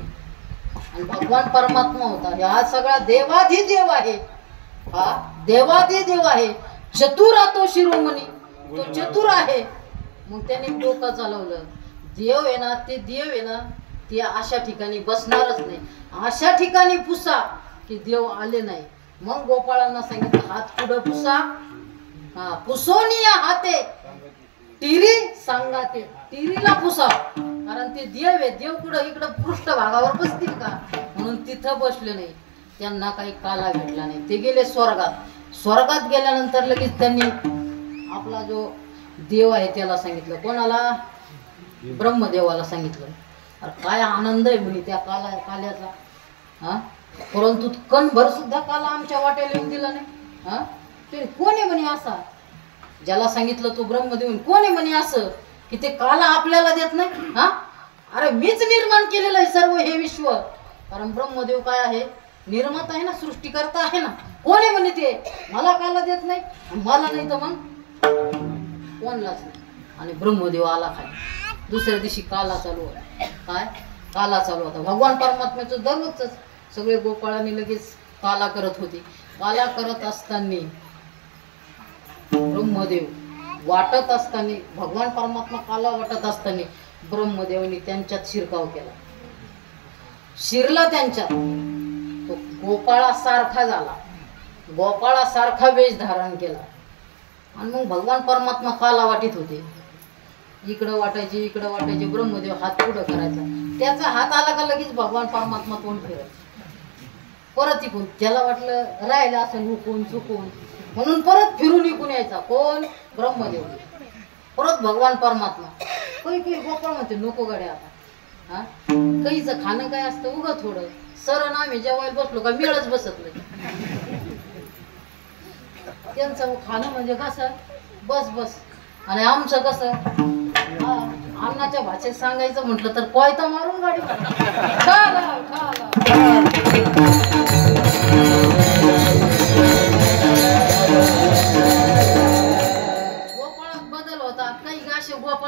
आणि भगवान परमात्मा होता. हा सगळा देवाधिदेव आहे. हा देवाधिदेव आहे. चतुर तो शिरोमणी, तो चतुर आहे. मग त्यांनी डोकं चालवलं. देव आहे ना, ते देव आहे ना, ते अशा ठिकाणी बसणारच नाही. अशा ठिकाणी पुसा की देव आले नाही. मग गोपाळांना सांगितलं हात पुढं पुसा. हा, पुसोनिया हाते टिरी सांगाते. टिरीला पुसा, कारण ते देव आहे. देव कुठं इकडं पृष्ठभागावर बसतील का? म्हणून तिथं बसले नाही. त्यांना काही काला भेटला नाही. ते गेले स्वर्गात. स्वर्गात गेल्यानंतर लगेच त्यांनी आपला जो देव आहे त्याला सांगितलं. कोणाला? ब्रह्मदेवाला सांगितलं. अरे काय आनंद आहे म्हणे त्या काल्याचा. हा, परंतु कणभर सुद्धा काला आमच्या वाट्याला येऊन दिला नाही. हा, ते कोण आहे म्हणे असा? ज्याला सांगितलं तो ब्रह्मदेव. कोण आहे म्हणे असं की ते काला आपल्याला देत नाही? हा, अरे मीच निर्माण केलेलं आहे सर्व हे विश्व. कारण ब्रह्मदेव काय आहे? निर्माता आहे ना, सृष्टीकर्ता आहे ना. कोण आहे म्हणे ते मला काला देत नाही? मला नाही तर मग कोणलाच नाही. आणि ब्रह्मदेव आला खाली. दुसऱ्या दिवशी काला चालू होता. काय? काला चालू होता. भगवान परमात्म्याचं दररोजच सगळे गोपाळांनी लगेच काला करत होते. काला करत असताना ब्रह्मदेव वाटत असताना, भगवान परमात्मा काला वाटत असताना ब्रह्मदेवानी त्यांच्यात शिरकाव केला. शिरला त्यांच्यात. तो गोपाळासारखा झाला. गोपाळासारखा वेश धारण केला. आणि मग भगवान परमात्मा काला वाटीत होते. इकडं वाटायचे, इकडं वाटायचे. ब्रह्मदेव हात पुढं करायचा. त्याचा हात आला का लगेच भगवान परमात्मा तोंड फिरायचं. परत इकून त्याला वाटलं राहिला असं हुकून चुकून, म्हणून परत फिरून इकून यायचा. कोण? ब्रह्मदेव. परत भगवान परमात्मा. काही काही गोपाळ म्हणते नको गड्या आता. हा, काहीचं खाणं काय असतं उगं थोडं. सरण आम्ही जेवायला बसलो का मिळच बसत नाही. त्यांचं खाणं म्हणजे कसं बस बस. आणि आमचं कसं अन्नाच्या भाषेत सांगायचं म्हटलं तर कोयता मारून गाडी खाला खाला.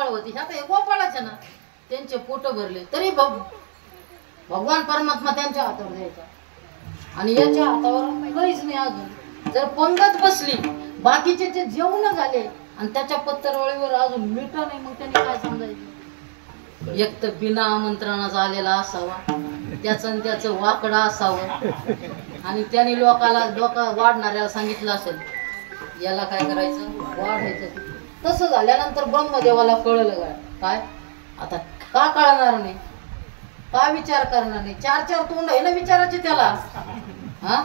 गोपाळ होते, ह्या काही गोपाळाच्या ना, त्यांचे पोट भरले तरी भगवान परमात्मा त्यांच्या हातावर द्यायचा आणि याच्या हातावर काहीच नाही. अजून जर पंगत बसली, बाकीचे जे जेवण झाले आणि त्याच्या पत्तरवळीवर अजून मीठ नाही, मग त्यांनी काय समजायचं? एक तर बिना आमंत्रणाचा आलेला असावा, त्याचं वाकडा असावं आणि त्याने लोक वाढणाऱ्याला सांगितलं असेल याला काय करायचं, वाढायचं. तसं झाल्यानंतर ब्रह्मदेवाला कळलं काय, आता का कळणार नाही, का विचार करणार नाही? 4 तोंड आहे ना विचारायचे त्याला. हा,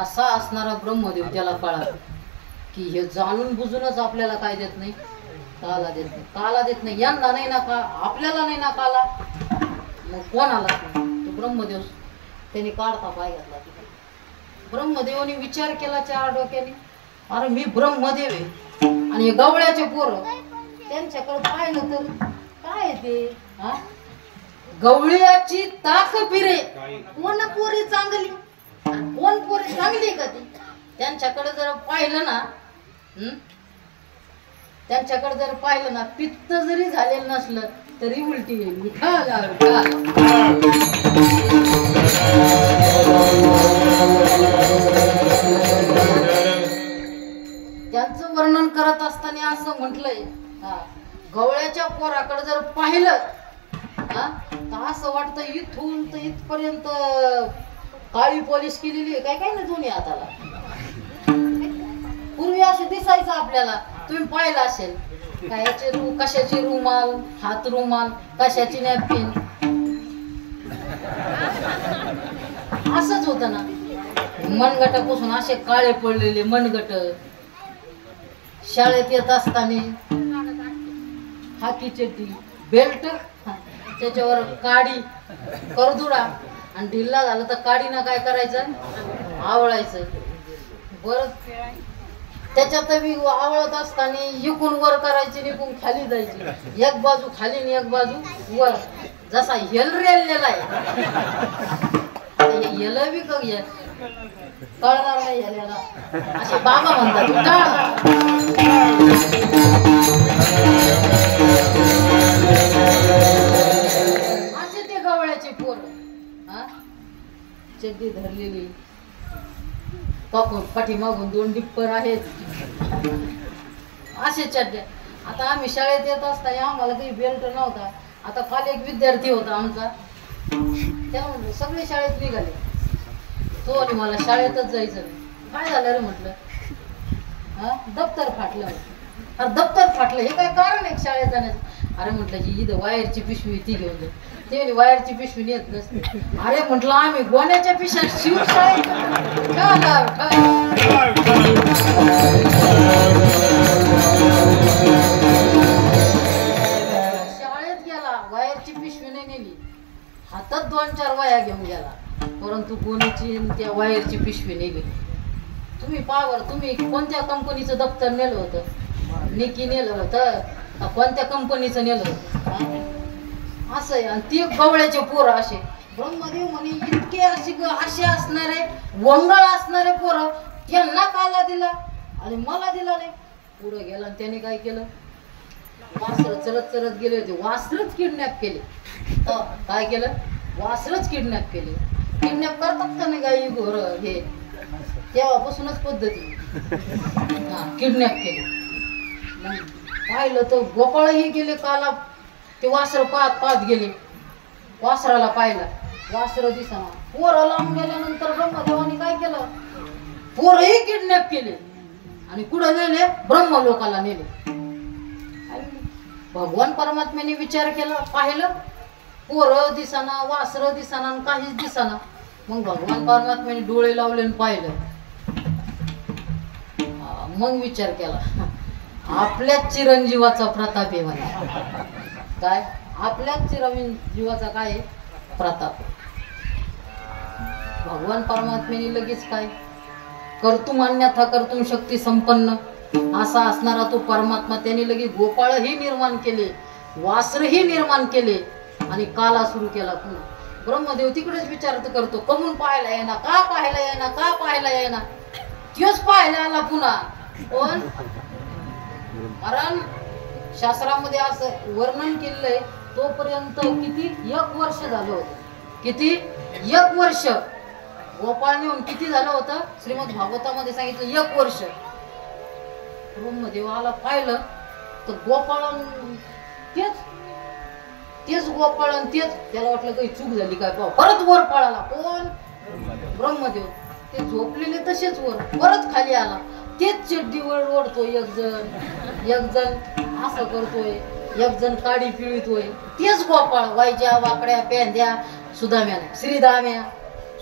असा असणारा ब्रह्मदेव त्याला कळाला की हे जाणून बुजूनच आपल्याला काय देत नाही, काला देत नाही. काला देत नाही, यांना नाही ना का, आपल्याला नाही ना काला, मग कोणाला? तो ब्रह्मदेव त्याने काढता पाय घातला. ब्रह्मदेवाने विचार केला 4 डोक्याने, अरे मी ब्रह्मदेव आहे आणि गवळ्याचे पोरं त्यांच्याकडे पाहिलं तर काय ते, हा, गवळ्याची ताक फिरे, कोण पोरी चांगली, कोण पोरी चांगली का ती? त्यांच्याकडे जर पाहिलं ना, त्यांच्याकडे जर पाहिलं ना, पित्त जरी झालेलं नसलं तरी उलटी येईल. त्यांचं वर्णन करत असताना असं म्हटलंय, गवळ्याच्या पोराकडे जर पाहिलं तर असं वाटतं इथून तर इथपर्यंत काळी पॉलिश केलेली आहे काय काय ना दोन्ही हाताला. पूर्वी असे दिसायचं आपल्याला, तुम्ही पाहिलं असेल कायचे कशाची रुमाल, हात रुमाल, कशाची नॅपकिन, असंच होतं ना. मनगटापासून असे काळे पडलेले मनगट. शाळेत येत असताना हाकी चड्डी, बेल्ट, त्याच्यावर काडी, करदुडा, आणि ढिल्ला झाला तर काडीनं काय करायचं, आवळायचं. बरं त्याच्यात आवळत असताना इकून वर करायची, इकून खाली जायची, एक बाजू खाली आणि एक बाजू वर, जसा हेल रेललेला आहे. हेल बी कळणार नाही हेल्याला, असे बाबा म्हणतात. असे ते गवळ्याचे पोर, चड्डी धरलेली, पाठीमागून 2 डिप्पर आहेत, असे चड्ड्या. आता आम्ही शाळेत येत असताना आम्हाला काही बेल्ट नव्हता. आता खाली एक विद्यार्थी होता आमचा, त्यामुळे सगळे शाळेत निघाले, तो आणि मला शाळेतच जायचं. काय झालं रे म्हटलं, दप्तर फाटलं. अरे दप्तर फाटलं हे काय कारण आहे शाळेत जाण्याचं? अरे म्हटलं ही इथं वायरची पिशवी ती घेऊन जाईल. ते वायरची पिशवी नेत नसते. अरे म्हटलं आम्ही गोण्याच्या पिशव्या शिव शाळेत गेला, वायरची पिशवी नाही नेली, हातात 2-4 वया घेऊन गेला, परंतु गोणीची त्या वायरची पिशवी नेली. तुम्ही पावर, तुम्ही कोणत्या कंपनीचं दप्तर नेलं होतं, निकी नेलं होतं, कोणत्या कंपनीचं नेलं होतं, असं आहे. आणि ते गवळ्याचे पोरं असे, ब्रह्मदेव म्हणे इतके असे असणारे वंगळ असणारे पोरं, त्यांना काला दिला आणि मला दिला नाही. पुढे गेला त्याने काय केलं, वासर चरत गेले होते, वासरच किडनॅप केले. काय केलं, वासरच किडनॅप केले. किडनॅप करतात का नाही गाई घोर, हे तेव्हापासूनच पद्धती किडनॅप केले. पाहिलं तर गोपाळही गेले काला, ते वासर पाहत गेले, वासराला पाहिलं, वासर दिसना. पोरं लांब गेल्यानंतर ब्रह्मदेवाने काय केलं, पोरही किडनॅप केले आणि कुठं नेले, ब्रह्मलोकाला नेले. भगवान परमात्म्याने विचार केला, पाहिलं पोरं दिसना, वासर दिसना, काहीच दिसना. मग भगवान परमात्म्याने डोळे लावले आणि पाहिलं. मग विचार केला, आपल्याच चिरंजीवाचा प्रताप आहे म्हणे. काय, आपल्याच चिरंजीवाचा काय प्रताप. भगवान परमात्म्याने लगेच काय, कर्तुम अन्यथा कर्तुम शक्ती संपन्न असा असणारा तो परमात्मा, त्याने लगेच गोपाळही निर्माण केले, वासरही निर्माण केले आणि काला सुरू केला. पुन्हा ब्रह्मदेव तिकडेच विचार करतो, कमून पाहायला येईना, का पाहायला येईना, का पाहायला येईना. तोच पाहायला आला पुन्हा. कोण, कारण शास्त्रामध्ये असं वर्णन केलेलं आहे तोपर्यंत किती 1 वर्ष झालं होतं. किती 1 वर्ष गोपाळ नेऊन किती झालं होतं श्रीमद भागवतामध्ये सांगितलं 1 वर्ष. ब्रह्मदेवाला पाहिलं तर गोपाळन तेच गोपाळन तेच त्याला वाटलं काही चूक झाली काय पाहू परत वर पळाला. कोण ब्रह्मदेव. ते झोपलेले तसेच वर परत खाली आला. तेच चड्डीवर ओढतोय एक जण असं करतोय एक जण काडी पिळतोय. तेच गोपाळ वायच्या वाकड्या पेंद्या सुदाम्या श्रीदाम्या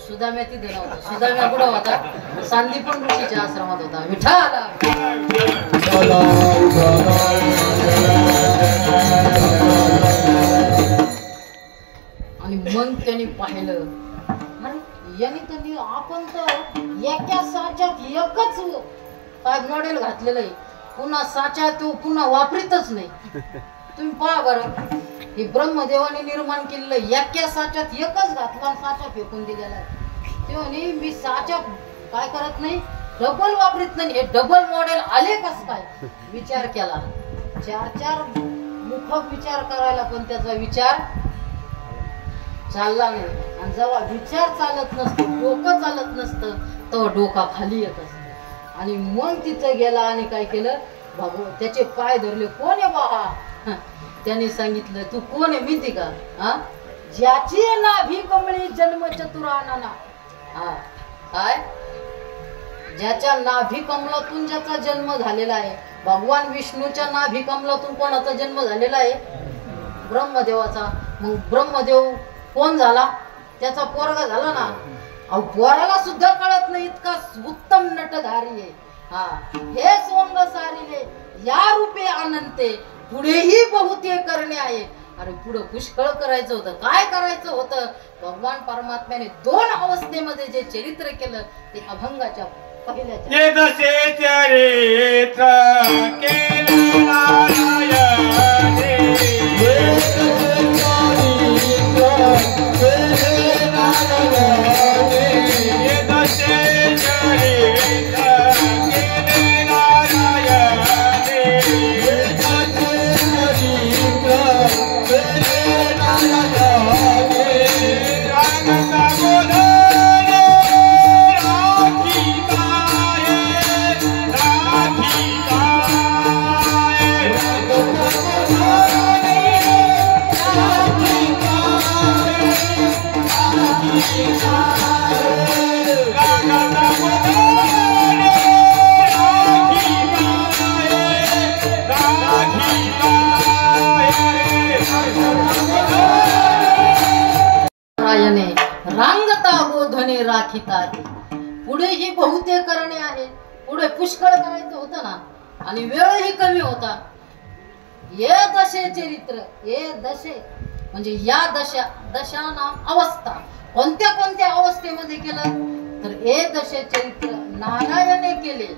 सुदाम्या तिथे नव्हता. सुदाम्या कुठं होता सांदीपन ऋषीच्या आश्रमात होता. विठाला आणि मग त्यांनी पाहिलं यांनी त्यांनी आपण तर एका साच्यात एकच काय मॉडेल घातलेलं आहे. पुन्हा साचा तो पुन्हा वापरीतच नाही. तुम्ही पहा बरं हे ब्रह्मदेवाने निर्माण केलेलं एका साच्यात एकच घातला आणि साचा फेकून दिलेला आहे. ते म्हणे मी साचा काय करत नाही डबल वापरीत नाही. हे डबल मॉडेल आले कस काय विचार केला. 4 मुख विचार करायला पण त्याचा विचार चालला नाही. आणि जेव्हा विचार चालत नसतो डोकं चालत नसतं तेव्हा डोका खाली येत असत. आणि मग तिथं गेला आणि काय केलं त्याचे पाय धरले. कोण आहे बा त्यांनी सांगितलं तू कोण आहे माहिती का. हा ज्याची नाभी कमळी जन्म चतुरानना. हा काय ज्याच्या नाभी कमलातून ज्याचा जन्म झालेला आहे. भगवान विष्णूच्या नाभी कमलातून कोणाचा जन्म झालेला आहे ब्रह्मदेवाचा. मग ब्रह्मदेव कोण झाला त्याचा पोरगा झाला ना. अहो पोराला सुद्धा कळत नाही इतका उत्तम नटधारी आहे. हा हे सोंग सारिले या रूपे अनंते पुढेही बहुते करणे आहे. अरे पुढे पुष्कळ करायचं होतं. काय करायचं होतं भगवान परमात्म्याने 2 अवस्थेमध्ये जे चरित्र केलं ते अभंगाच्या पहिल्याच्या रांगता गोधने राखिता. पुढे ही बहुते करणे आहे. पुढे पुष्कळ करायचं होतं ना आणि वेळही कमी होता. ये दशे चरित्र ये दशे म्हणजे या दशा नाम अवस्था कोणत्या कोणत्या अवस्थेमध्ये केलं तर हे दशे चरित्र नारायणे केले.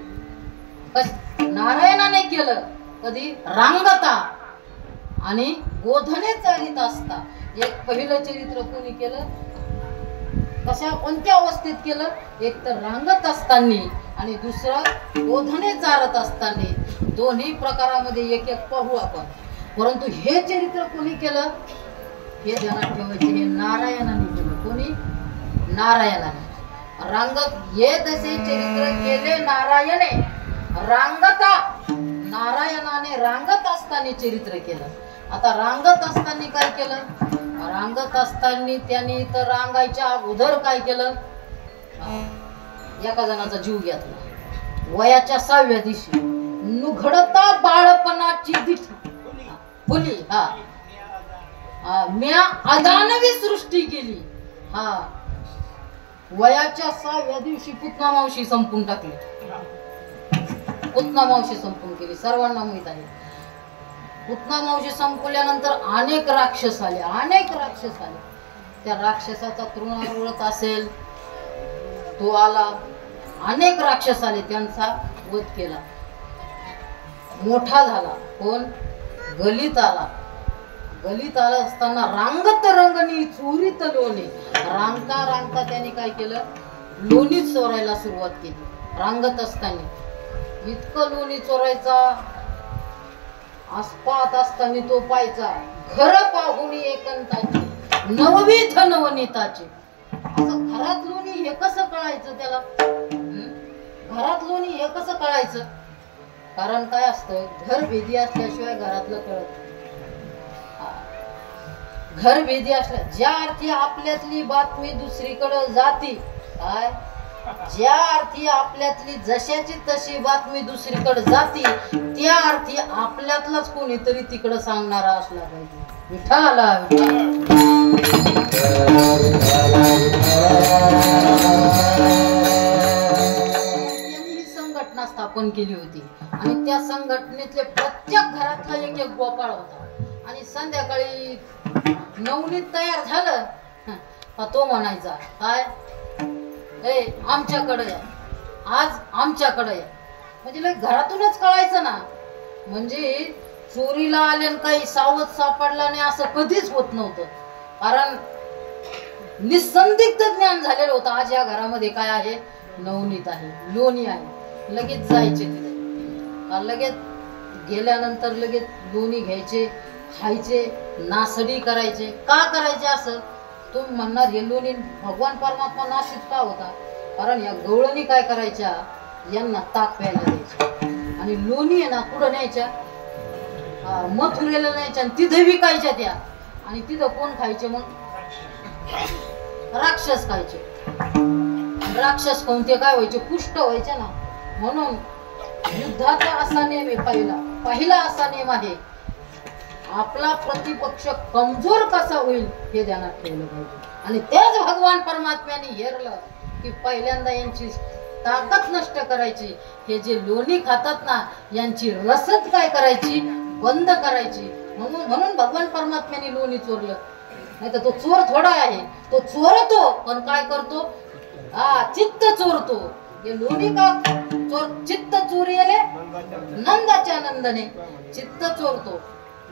नारायणाने केलं कधी रांगता आणि गोधने चालित असता. एक पहिलं चरित्र कोणी केलं कशा कोणत्या अवस्थेत केलं एक तर रांगत असताना आणि दुसरं गोधने चारत असताना. दोन्ही प्रकारामध्ये एक एक पाहू आपण. परंतु हे चरित्र कोणी केलं हे ध्यानात ठेवायचे. हे नारायणाने केलं. कोणी नारायणाने. रांगत हे तसे चरित्र केले नारायणे. रांगता नारायणाने रांगत असताना चरित्र केलं. आता रांगत असताना काय केलं रांगत असताना त्यांनी तर रांगायच्या अगोदर काय केलं एका जणाचा जीव घेतला. वयाच्या 6व्या दिवशी नुघडता बाळपणाची दिठी फुली. म्या अदानवी सृष्टी केली. वयाच्या 6व्या दिवशी पुतना मावशी संपून टाकली. पुतना मावशी संपून केली. सर्वांना माहित आहे. पुतना मावशी संपल्यानंतर अनेक राक्षस आले. त्या राक्षसाचा तृणावरत असेल तो आला. अनेक राक्षस आले त्यांचा वध केला. मोठा झाला कोण गलित आला. गलित आला असताना रांगत रंगणी चोरीत लोणी. रांगता रांगता त्यांनी काय केलं लोणी चोरायला सुरुवात केली. रांगत असताना इतकं लोणी चोरायचा आसपात असताना तो पायचा खरं पाहुणी एकंताची नववीथ नवनीताची. असं घरात लोणी हे कसं कळायचं त्याला? घरात लोणी हे कसं कळायचं? कारण काय असतं, घर भेदी असल्याशिवाय घरातलं कळत. घर भेदी असल्या ज्या अर्थी आपल्यातली बातमी दुसरीकडे जाती, काय ज्या अर्थी आपल्यातली जशाची तशी बातमी दुसरीकडे जाती, त्या अर्थी आपल्यातलाच कोणीतरी तिकडे सांगणारा असला पाहिजे. विठाला यांनी संघटना स्थापन केली होती आणि त्या संघटनेतले प्रत्येक घरातला एक एक गोपाळ होता. आणि संध्याकाळी नवनीत तयार झालं का तो म्हणायचा, काय ए आमच्याकडे या, आज आमच्याकडे या. म्हणजे घरातूनच कळायचं ना. म्हणजे चोरीला आले काही सावध सापडला नाही असं कधीच होत नव्हतं. कारण निसंदिग्ध ज्ञान झालेलं होतं. आज या घरामध्ये काय आहे? नवनीत आहे, लोणी आहे. लगेच जायचे तिथे, लगेच गेल्यानंतर लगेच लोणी घ्यायचे, खायचे, नासडी करायचे. का करायचे असं? तुम्ही म्हणणार हे लोणी भगवान परमात्मा नाशित का होता? कारण या गवळणी काय करायच्या, यांना ताक प्यायला द्यायच्या आणि लोणी आहे ना कुठं न्यायच्या? मथुरेला न्यायच्या आणि तिथे विकायच्या त्या. आणि तिथं कोण खायचे मग? राक्षस खायचे. राक्षस कोणते काय व्हायचे? पुष्ट व्हायचे ना. म्हणून युद्धाचा असा नेम आहे, पहिला असा नेम आहे, आपला प्रतिपक्ष कमजोर कसा होईल हे ध्यानात ठेवलं पाहिजे. आणि तेच भगवान परमात्म्याने हेरलं की पहिल्यांदा यांची ताकद नष्ट करायची. हे जे लोणी खातात ना, यांची रसद काय करायची? बंद करायची. म्हणून भगवान परमात्म्याने लोणी चोरलं. नाही तर तो चोर थोडा आहे, तो चोरतो पण काय करतो? चित्त चोरतो. हे लोणी का चोर? चित्त चोरीले नंदाच्या नंदने चित्त चोरतो.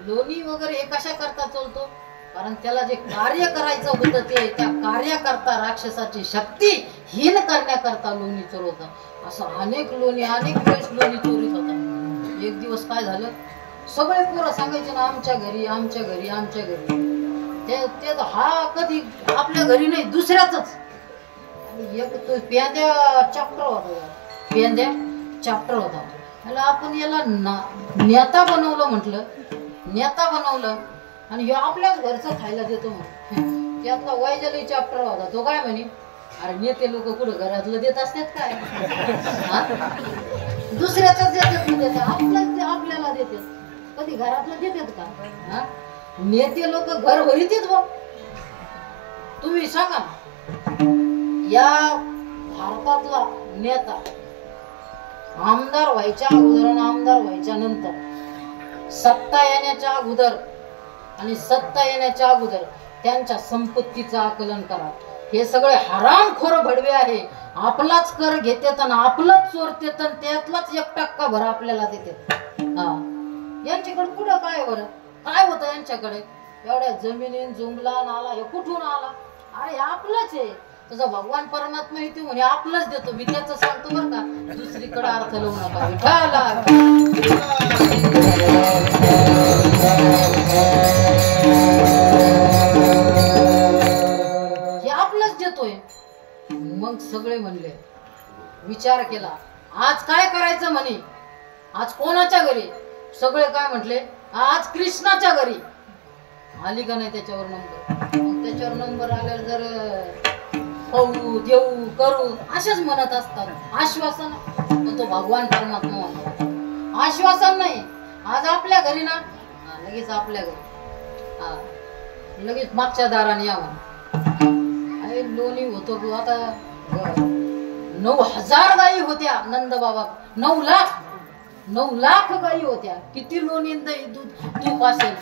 लोणी वगैरे हे कशा करता चोरतो? कारण त्याला जे कार्य करायचं होतं ते त्या कार्याकरता राक्षसाची शक्ती हीन करण्याकरता लोणी चोरवता. असं अनेक वेळेस लोणी चोरीत होता. एक दिवस काय झालं, सगळे पोरं सांगायचे ना आमच्या घरी आमच्या घरी आमच्या घरी. ते हा कधी आपल्या घरी नाही, दुसऱ्याच. एक तो पेंद्या चॅप्टर होता, पेंद्या चॅप्टर होता. आपण याला नेता बनवलं, म्हटलं नेता बनवलं आणि आपल्याच घरचं खायला देतो म्हणून. त्यातला वैजली चॅप्टर होता. तो काय म्हणे, अरे नेते लोक कुठं घरातलं देत असतात काय? दुसऱ्याच देतात, आपल्याला देतात. कधी घरातलं देतात का? नेते लोक घर भरीत बघ. तुम्ही सांगा, या भारतातला नेता आमदार व्हायच्या अगोदर आणि आमदार व्हायच्या नंतर, सत्ता येण्याच्या अगोदर आणि सत्ता येण्याच्या अगोदर त्यांच्या संपत्तीचं आकलन करा. हे सगळे हरामखोर भडवे आहे. आपलाच कर घेतात आणि आपलाच चोरतात आणि त्यातलाच 1% भर आपल्याला देतात. यांच्याकडे पुढं काय बरं काय होतं यांच्याकडे? एवढ्या जमिनी जुमला नाला हे कुठून आला? अरे आपलंच आहे. तुझा भगवान परमात्मा येते म्हणे आपलंच देतो. मी त्याचं सांगतो बरं का, दुसरीकडे अर्थ लावू नका. हे आपलंच देतोय. मग सगळे म्हणले, विचार केला आज काय करायचं म्हणे. आज कोणाच्या घरी? सगळे काय म्हटले, आज कृष्णाच्या घरी. आली का नाही त्याच्यावर नंबर? मग त्याच्यावर नंबर आल्यावर जर होऊ देऊ करू असेच म्हणत असतात. आश्वासन तो भगवान परमात्मा म्हणतो आश्वासन नाही. आज आपल्या घरी ना, लगेच आपल्या घरी लगेच मागच्या दाराने यावं. अरे लोणी होतो आता 9,000 गायी होत्या नंद बाबा. 9 लाख गायी होत्या. किती लोणी दूध तूप असेल?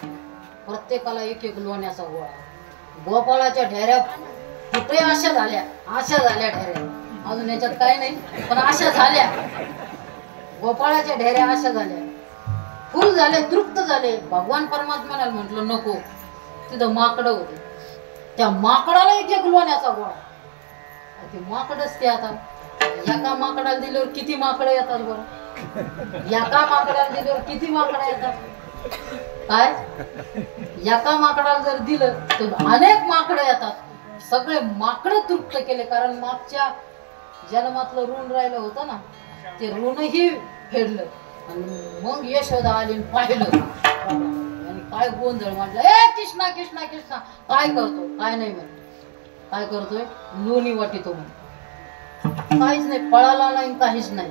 प्रत्येकाला एक एक लोण्याचा गोळा. गोपाळाच्या ढेऱ्या कुठे अशा झाल्या ढेऱ्या. अजून याच्यात काय नाही पण अशा झाल्या. गोपाळाच्या ढेऱ्या अशा झाल्या, फुल झाले, तृप्त झाले. भगवान परमात्म्याला म्हटलं नको. तिथं माकडं होते. त्या माकडाला एक एक लोण्याचा गोळा. ते माकडच ते. आता एका माकडाला दिल्यावर किती माकडं येतात बरं? एका माकडाला दिल्यावर किती माकडं येतात? काय एका माकडाला जर दिलं तर अनेक माकडं येतात, सगळे माकडं तृप्त केले, कारण मागच्या जन्मातलं ऋण राहिलं होतं ना, ते ऋणही फेडलं. आणि मग यशोदा आली आणि पाहिलं आणि काय गोंधळ म्हटलं, ए कृष्णा कृष्णा कृष्णा काय करतो, काय नाही म्हणे, काय करतोय, लोणी वाटितो म्हणे, काहीच नाही, पळाला नाही, काहीच नाही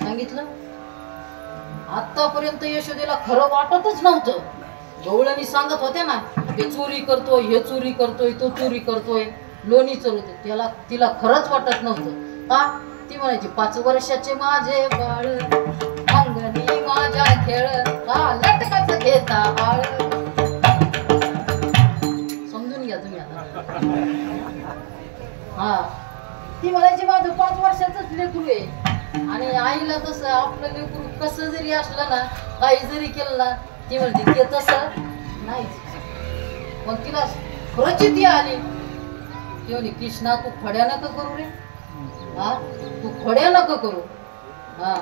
सांगितलं. आतापर्यंत यशोदेला खरं वाटतच नव्हतं. गवळणी सांगत होते ना, हे चोरी करतोय, हे चोरी करतोय, तो चोरी करतोय, लोणी चोरतोय, त्याला तिला खरंच वाटत नव्हतं. का ती म्हणायची, 5 वर्षाचे माझे बाळ अंगणी माझ्या खेळ, का लटकाच घेता आळ. समजून घ्या तुम्ही आता. हा, ती म्हणायची माझं 5 वर्षाचंच लेकरू आहे. आणि आईला तसं आपलं लेकरू कसं जरी असलं ना, काही जरी केलं ना, ती म्हणते ते तसं नाही. पण तिला प्रचिती आली, ती म्हणे, कृष्णा तू खड्या नका करू रे, हा तू खोड्या नको करू, हा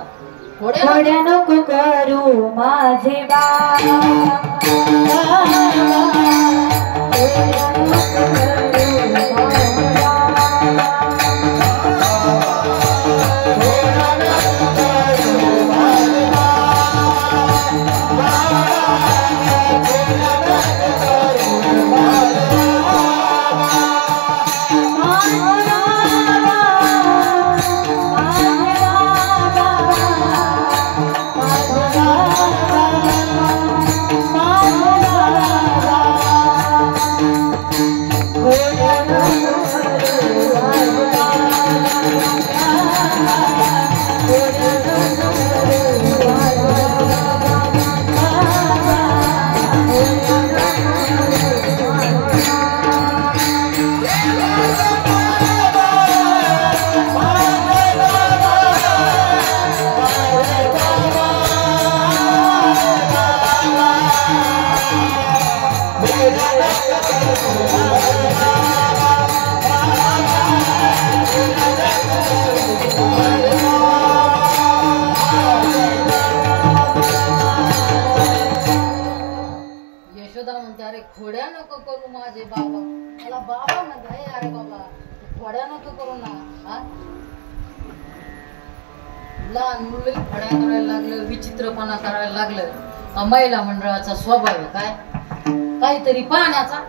खोड्या नको करू माझे खोड्या नको करू माझे बाबा, मला बाबा म्हणते, अरे बाबा खोड्या नको करू ना. हा लहान मुलं खोड्या करायला लागलं, विचित्रपणा करायला लागलं. महिला मंडळाचा स्वभाव आहे काय, काहीतरी पाहण्याचा.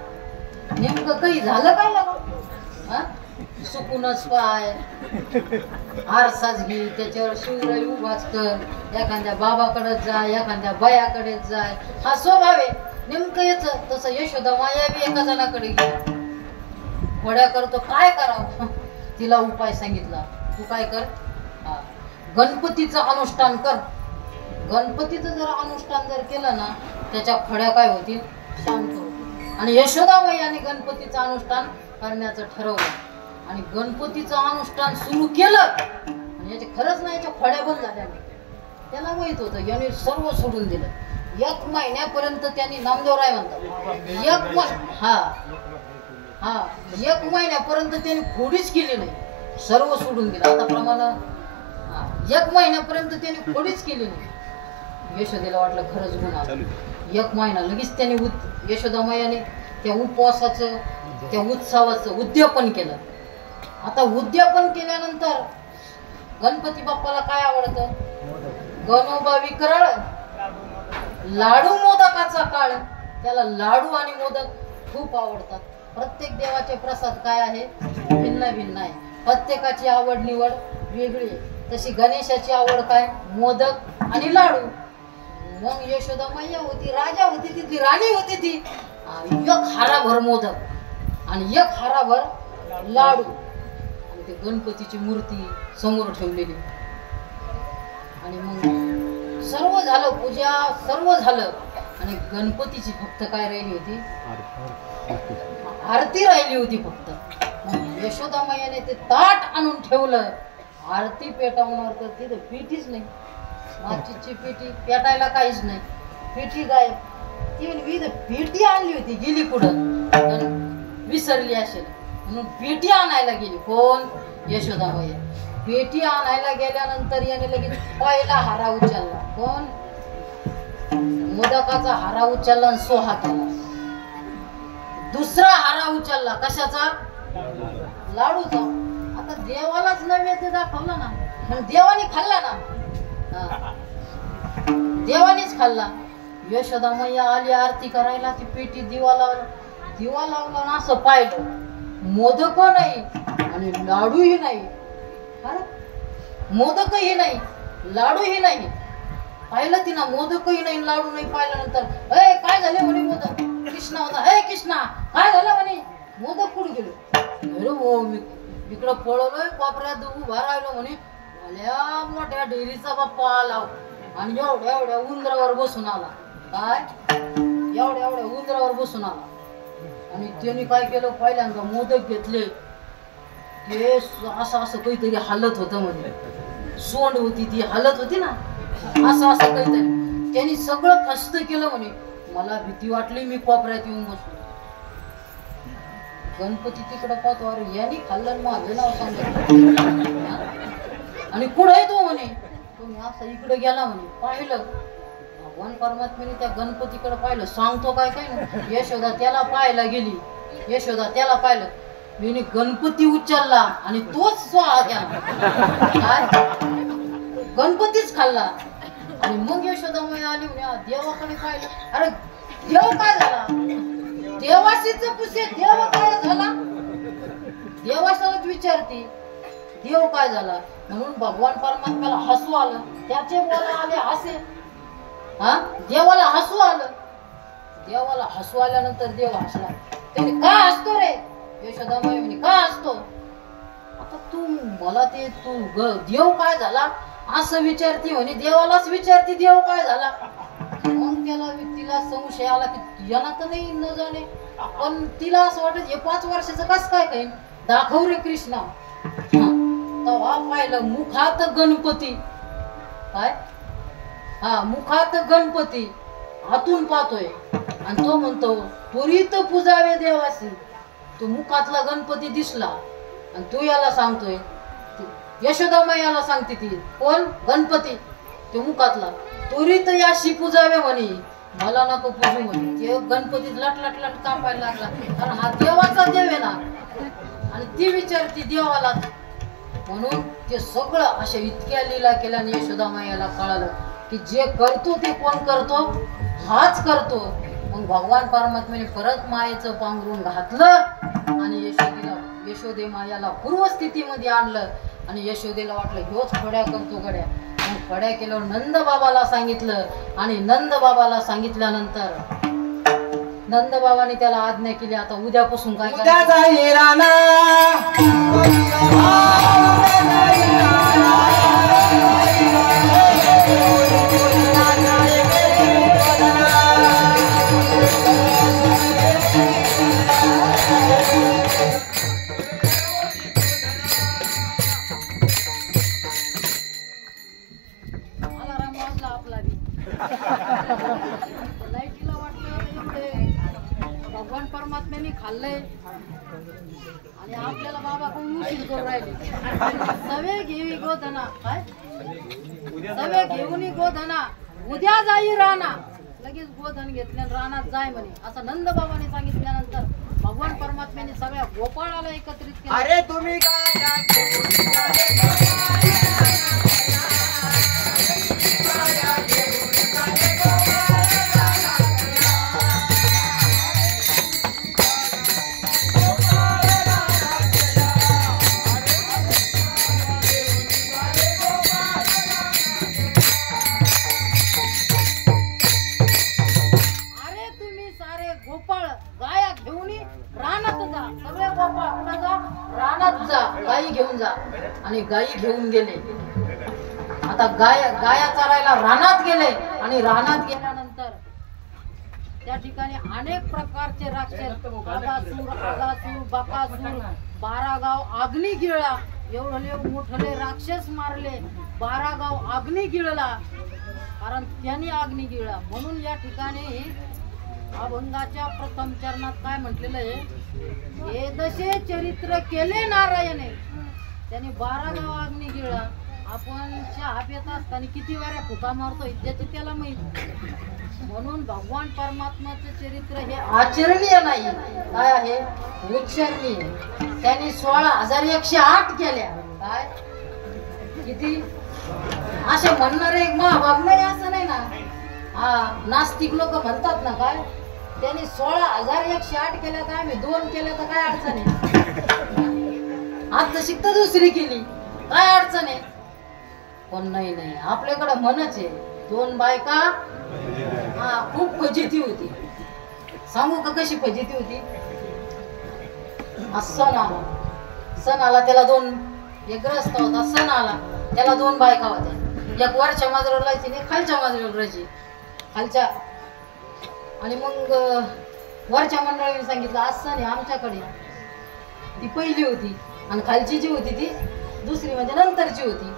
नेमकं काही झालं काय लागलं, हा सुकूनच पाय, आरसाच घे, त्याच्यावर शिवराई उभाच कर, एखाद्या बाबाकडेच जाय, एखाद्या बायाकडेच जाय, हा स्वभाव आहे. नेमकं याच तसं यशोदा माया बी एका जणाकडे गेली, खोड्या करतो, काय करावं. तिला उपाय सांगितला, तू काय कर, गणपतीचं अनुष्ठान कर. गणपतीचं जर अनुष्ठान जर केलं ना, त्याच्या खोड्या काय होतील, शांत होतील. आणि यशोदाबाईने गणपतीचं अनुष्ठान करण्याचं ठरवलं आणि गणपतीचं अनुष्ठान सुरू केलं. आणि याचे खरंच नाही, याच्या खोड्या बंद झाल्या. त्याला माहित होतं, याने सर्व सोडून दिलं. 1 महिन्यापर्यंत त्यांनी, नामदेवराय म्हणतात, 1 महिन्यापर्यंत त्यांनी खोडीच केली नाही, सर्व सोडून दिलं. आता प्रमाणे 1 महिन्यापर्यंत त्यांनी खोडीच केली नाही. यशोदेला वाटलं खरंच गुन्हा. 1 महिना लगेच त्यांनी यशोदामायाने त्या उपवासाचं, त्या उत्सवाचं उद्यापन केलं. आता उद्यापन केल्यानंतर गणपती बाप्पाला काय आवडतं, गणोबा विकराळ, लाडू मोदकाचा काळ. त्याला लाडू आणि मोदक खूप आवडतात. प्रत्येक देवाचे प्रसाद काय आहे, भिन्न भिन्न आहे, प्रत्येकाची आवड निवड वेगळी आहे. तशी गणेशाची आवड काय, मोदक आणि लाडू. मग यशोदा मैया होती, राजा होती, ती राणी होती, ती 1 हाराभर मोदक आणि 1 हाराभर लाडू. आणि ते गणपतीची मूर्ती समोर ठेवलेली. आणि मग सर्व झालं, पूजा सर्व झालं. आणि गणपतीची फक्त काय राहिली होती, आरती राहिली होती फक्त. मग यशोदा मैयाने ते ताट आणून ठेवलं. आरती पेटवणार तर तिथे पेटीच नाही, माचीची पेटी, पेटायला काहीच नाही, पेटी गायब. ती पेटी आणली होती, गेली पुढं, विसरली असेल म्हणून पेटी आणायला गेली. कोण, यशोदा मैया. पेटी आणायला गेल्यानंतर याने लगेच पहिला हारा उचलला. कोण, मोदकाचा हारा उचलला आणि सोहा केला. दुसरा हारा उचलला कशाचा? लाडूचा. आता देवालाच नैवेद्य दाखवला ना, पण देवाने खाल्ला ना. देवानीच खाल्ला. यशोदा मैया आली आरती करायला, ती पेटी दिवा लावला ना, असं पाहिलं मोदक नाही आणि लाडूही नाही. अरे मोदकही नाही, लाडूही नाही. पाहिलं तिनं, मोदकही नाही, लाडू नाही. पाहिल्यानंतर ए काय झाले म्हणे मोदक. कृष्णा होता, ए कृष्णा काय झालं म्हणे, मोदक कुठे गेलो. अरे हो मी इकडं पळलोय, कोपऱ्यात उभा राहिलो म्हणे. भल्या मोठ्या डेअरीचा बाप्पा आला आणि एवढ्या एवढ्या उंदरावर बसून आला. काय एवढ्या एवढ्या उंदरावर बसून आला. आणि त्यांनी काय केलं, पहिल्यांदा मोदक घेतले. ते असं असं काहीतरी हालत होतं म्हणजे, सोंड होती ती हालत होती ना, असं असं काहीतरी. त्यांनी सगळं कष्ट केलं म्हणे. मला भीती वाटली, मी कोपऱ्यात येऊन बसलो. गणपती तिकडं पाहतो, अरे यांनी खाल्लं, माझं नाव सांगितलं. आणि कुठे तो म्हणे, तुम्ही असं इकडे गेला म्हणे. पाहिलं भगवान परमात्म्याने त्या गणपतीकडे पाहिलं. सांगतो काय काय ना, यशोदा त्याला पाहायला गेली. यशोदा त्याला पाहिलं, मी गणपती उचलला आणि तोच स्वाहा केला. काय गणपतीच खाल्ला. आणि मग यशोदा मैया आली म्हणे, देवाकडे पाहिलं. अरे देव काय झाला, देवाशीच पुसे, देव काय झाला. देवासोबत विचारते देव काय झाला. म्हणून भगवान परमात्म्याला हसू आलं. त्याचे बोला आले हसे. हा देवाला हसू आलं. देवाला हसू आल्यानंतर देव हसला. त्याने का हसतो रे. यशोदा मैया म्हणे का हसतो. आता तू मला ते तू देव काय झाला असं विचारते म्हणे. देवालाच विचारते देव काय झाला. मग तिला संशय आला की यांना तर नाही न जाणे, पण तिला असं वाटत हे 5 वर्षाचं कस काय काही दाखव रे कृष्णा. तेव्हा पाहिलं मुखात गणपती. काय हा मुखात गणपती हातून पाहतोय आणि तो म्हणतो त्वरित पूजावे देवासी. तो मुखातला गणपती दिसला आणि तो याला सांगतोय, यशोदा मैयाला सांगते ती कोण गणपती, तो मुखातला, त्वरित याशी पूजावे म्हणे, मला नको पूजू म्हणे. ते गणपती लट लट लट कापायला लागला, कारण हा देवाचा देव आहे ना. आणि ती विचारती देवाला. म्हणून ते सगळं अशा इतक्या लीला केल्याने यशोदा मैयाला कळालं की जे करतो ते कोण करतो, हाच करतो. मग भगवान परमात्म्याने परत मायेचं पांघरून घातलं आणि यशोदे मायाला पूर्वस्थितीमध्ये आणलं. आणि यशोदेला वाटलं ह्योच फड्या करतो गड्या. मग फड्या केल्यावर नंद बाबाला सांगितलं. आणि नंद बाबाला सांगितल्यानंतर नंद बाबाने त्याला आज्ञा केली, आता उद्यापासून काय लाईटीला वाटलं भगवान परमात्म्याने खाल्लंय आणि आपल्याला बाबा कोण उशीर करून राहिले. सवे घेवी गोधना. काय सवे घेऊन गोधना, उद्या जाई राणा. लगेच गोधन घेतल्या रानात जाय म्हणे. असं नंद बाबाने सांगितल्यानंतर भगवान परमात्म्याने सगळ्या गोपाळाला एकत्रित केलं. अरे तुम्ही आणि गायी घेऊन गेले. आता गाया चरायला रानात गेले. आणि रानात गेल्यानंतर त्या ठिकाणी अनेक प्रकारचे राक्षस, आगासूर, बकासूर, 12 गाव अग्नी गिळला. एवढे मोठे राक्षस मारले. 12 गाव अग्नी गिळला, कारण त्यांनी अग्नी गिळला. म्हणून या ठिकाणी अभंगाच्या प्रथम चरणात काय म्हटलेलं आहे, हे दशे चरित्र केले नारायणे. त्यांनी 12 गाव अग्नी गिळला आपण चहा पित असताना किती वेळा फुका मारतो ज्याची त्याला माहिती. म्हणून भगवान परमात्माचं चरित्र हे आचरणीय नाही, काय आहे, उच्चारणीय. त्यांनी 16,108 केल्या. काय किती असे म्हणणारे महाभाग नाही असं नाही ना. हा नास्तिक लोक म्हणतात ना, काय त्यांनी 16,108 केल्या, काय मी 2 केल्या तर काय अडचण आहे. आता शिकता दुसरी केली काय अडचण आहे. पण नाही आपल्याकडे म्हणच आहे 2 बायका. हा खूप फजिती होती. सांगू का कशी फजिती होती. सण आला त्याला 2, एक ग्रस्त होता. सण आला त्याला 2 बायका होत्या. एक वरच्या माजरावर राहायची आणि खालच्या माजरावर राहायची. खालच्या आणि मग वरच्या मंडळीने सांगितलं आज सण आहे आमच्याकडे. ती पहिली होती आणि खालची जी होती ती दुसरी म्हणजे नंतरची होती.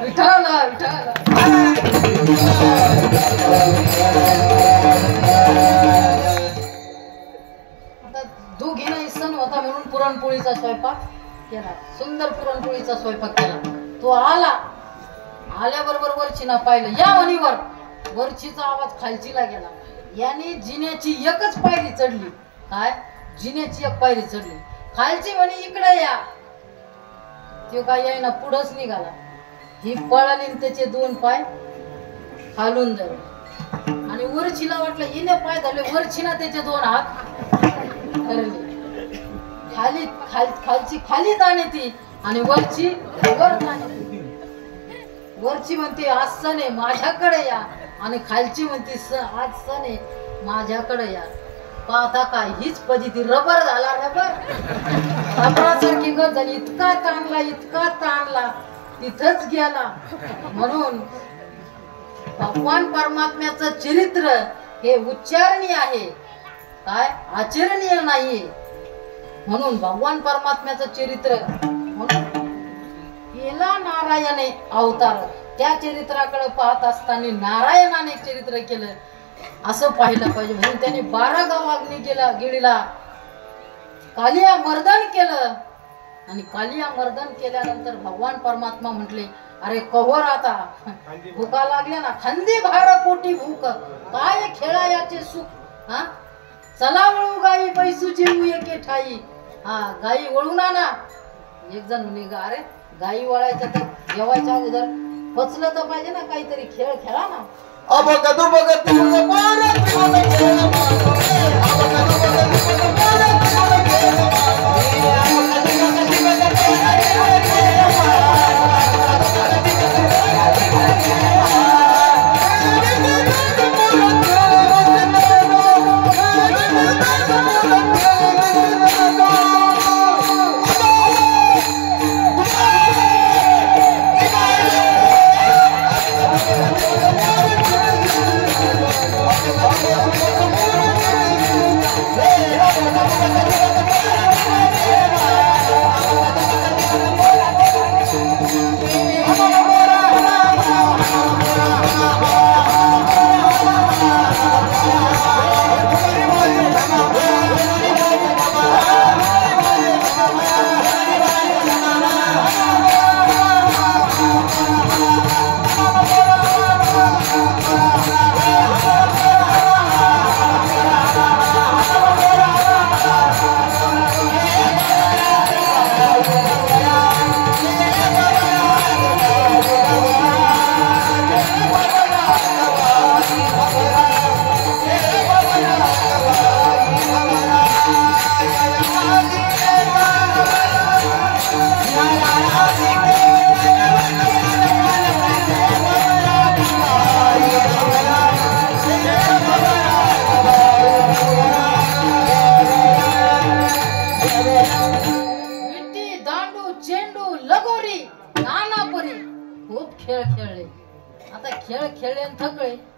विठाला विठाला आता दोघींना सण होता म्हणून पुरणपोळीचा स्वयंपाक केला. सुंदर पुरणपोळीचा स्वयंपाक केला. तो आल्याबरोबर वरचीना पाहिलं या वणीवर. वरचीचा आवाज खालचीला गेला. याने जिन्याची एकच पायरी चढली. काय जिन्याची एक पायरी चढली. खालची म्हणे इकडे या. तो काय यायना पुढंच निघाला. ही पळाली त्याचे 2 पाय खालून धरले आणि वरचीला वाटलं हिने पाय धरले. वरचीना त्याचे 2 हात धरले. खालची खाली ताणे ती आणि वरची वर ताणे. वरची म्हणते आज सण आहे माझ्याकडे या आणि खालची म्हणते आज सण आहे माझ्याकडे या. पाहता काय हीच पद्धती रबर झाला. रबरासारखी गत झाली. इतका ताणला तिथंच गेला. म्हणून भगवान परमात्म्याचं चरित्र हे उच्चारणीय आहे, काय आचरणीय नाहीये. म्हणून भगवान परमात्म्याचं चरित्र म्हणून केला नारायणे अवतार. त्या चरित्राकडे पाहत असताना नारायणाने चरित्र केलं असं पाहिलं पाहिजे. म्हणून त्याने 12 गाव अग्नी केला गिळीला. कालिया मर्दन केलं आणि कालिया मर्दन केल्यानंतर भगवान परमात्मा म्हटले अरे कहोर आता भूका लागल्या ना. खंदी भार पोटी भूक काय खेळा याचे सुख. हा चला वळू गाई पैसूची एके ठाई. हा गाई वळून आणा. एक जण निघा अरे गाई वळायच्या तर जेवायच्या अगोदर पचलं तर पाहिजे ना. काहीतरी खेळ खेळा ना.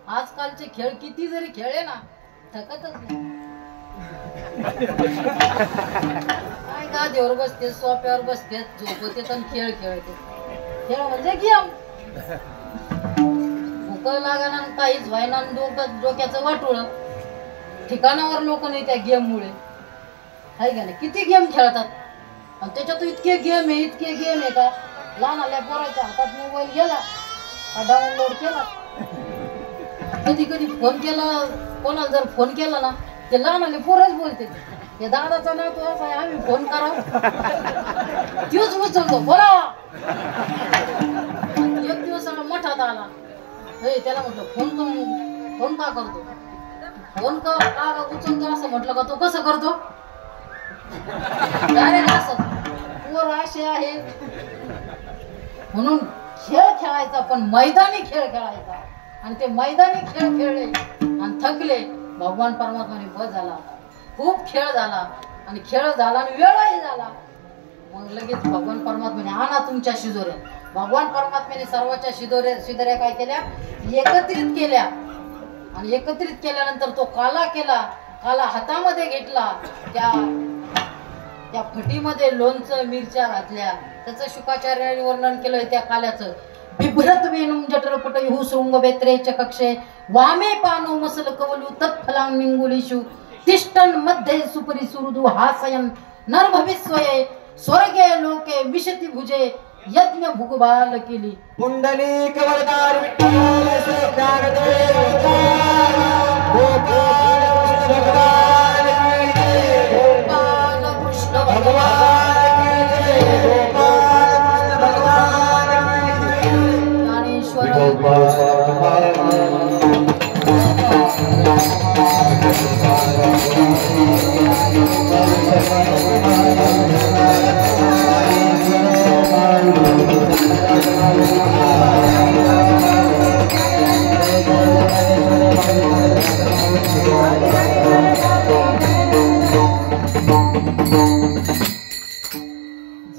आजकालचे खेळ किती जरी खेळले ना थकतच नाही. काय गादीवर बसते सोफ्यावर बसते झोपते तर खेळ खेळते. खेळ म्हणजे गेम. भूक लागाना काहीच व्हायना डोक्याचं वाटोळ. ठिकाणावर लोक नाही त्या गेम मुळे. हाय का नाही. किती गेम खेळतात आणि त्याच्यात इतके गेम आहे का लहान आल्या पोराच्या हातात मोबाईल गेला डाउनलोड केला. कधी कधी फोन केला कोणाला जर फोन केला ना ते लहान आले पोरच बोलते या दादाचा ना तो असा आहे आम्ही फोन करा तोच उचलतो बोला. एक दिवस मठात आला त्याला म्हटलं फोन का करतो फोन का उचलतो असं म्हटलं का तो कसं करतो डायरेक्ट असं पोर असे आहे म्हणून खेळ खेळायचा पण मैदानी खेळ खेळायचा आणि ते मैदानी खेळ खेळले आणि थकले भगवान परमात्माने बस झाला खूप खेळ झाला आणि खेळ झाला आणि वेळही झाला मग लगेच भगवान परमात्म्याने आणा तुमच्या शिदोऱ्या. भगवान परमात्म्याने सर्वांच्या शिदोऱ्या काय केल्या एकत्रित केल्या आणि एकत्रित केल्यानंतर तो काला हातामध्ये घेतला त्या फटीमध्ये लोणचं मिरच्या घातल्या. त्याचं शुकाचार्याने वर्णन केलंय त्या काल्याचं. बिभ्रत वेणुम जठरपटयुः शृंगवेत्रे च कक्षे वामे पानो मसल कवलु तत्फलांनिंगुलिषु तिष्ठन् मध्ये सुपरि सुहृदु हासयन् नरभविस्वये स्वर्गे लोके विशति भुजे यज्ञ भुगबाल केली. पुंडलिक वरदार विठ्ठल सदागते गोपाल कृष्ण भगवान गोपाल कृष्ण भगवान गोपाल कृष्ण भगवान ज्ञानेश्वर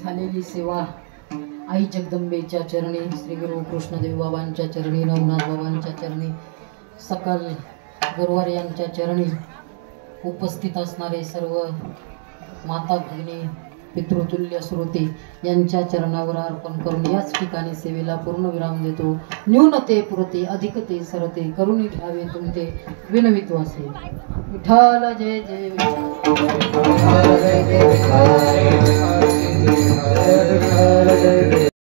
झालेली सेवा आई जगदंबेच्या चरणी श्री गुरु कृष्णदेव बाबांच्या चरणी नवनाथ बाबांच्या चरणी सकल गुरुवार यांच्या चरणी उपस्थित असणारे सर्व माता भगिनी पितृतुल्य श्रोते यांच्या चरणावर अर्पण करून याच ठिकाणी सेवेला पूर्ण विराम देतो. न्यूनते पुरते अधिकते सरते करुणी घ्यावे तुमते विनवित्व असे. विठ्ठल जय जय विठ्ठल.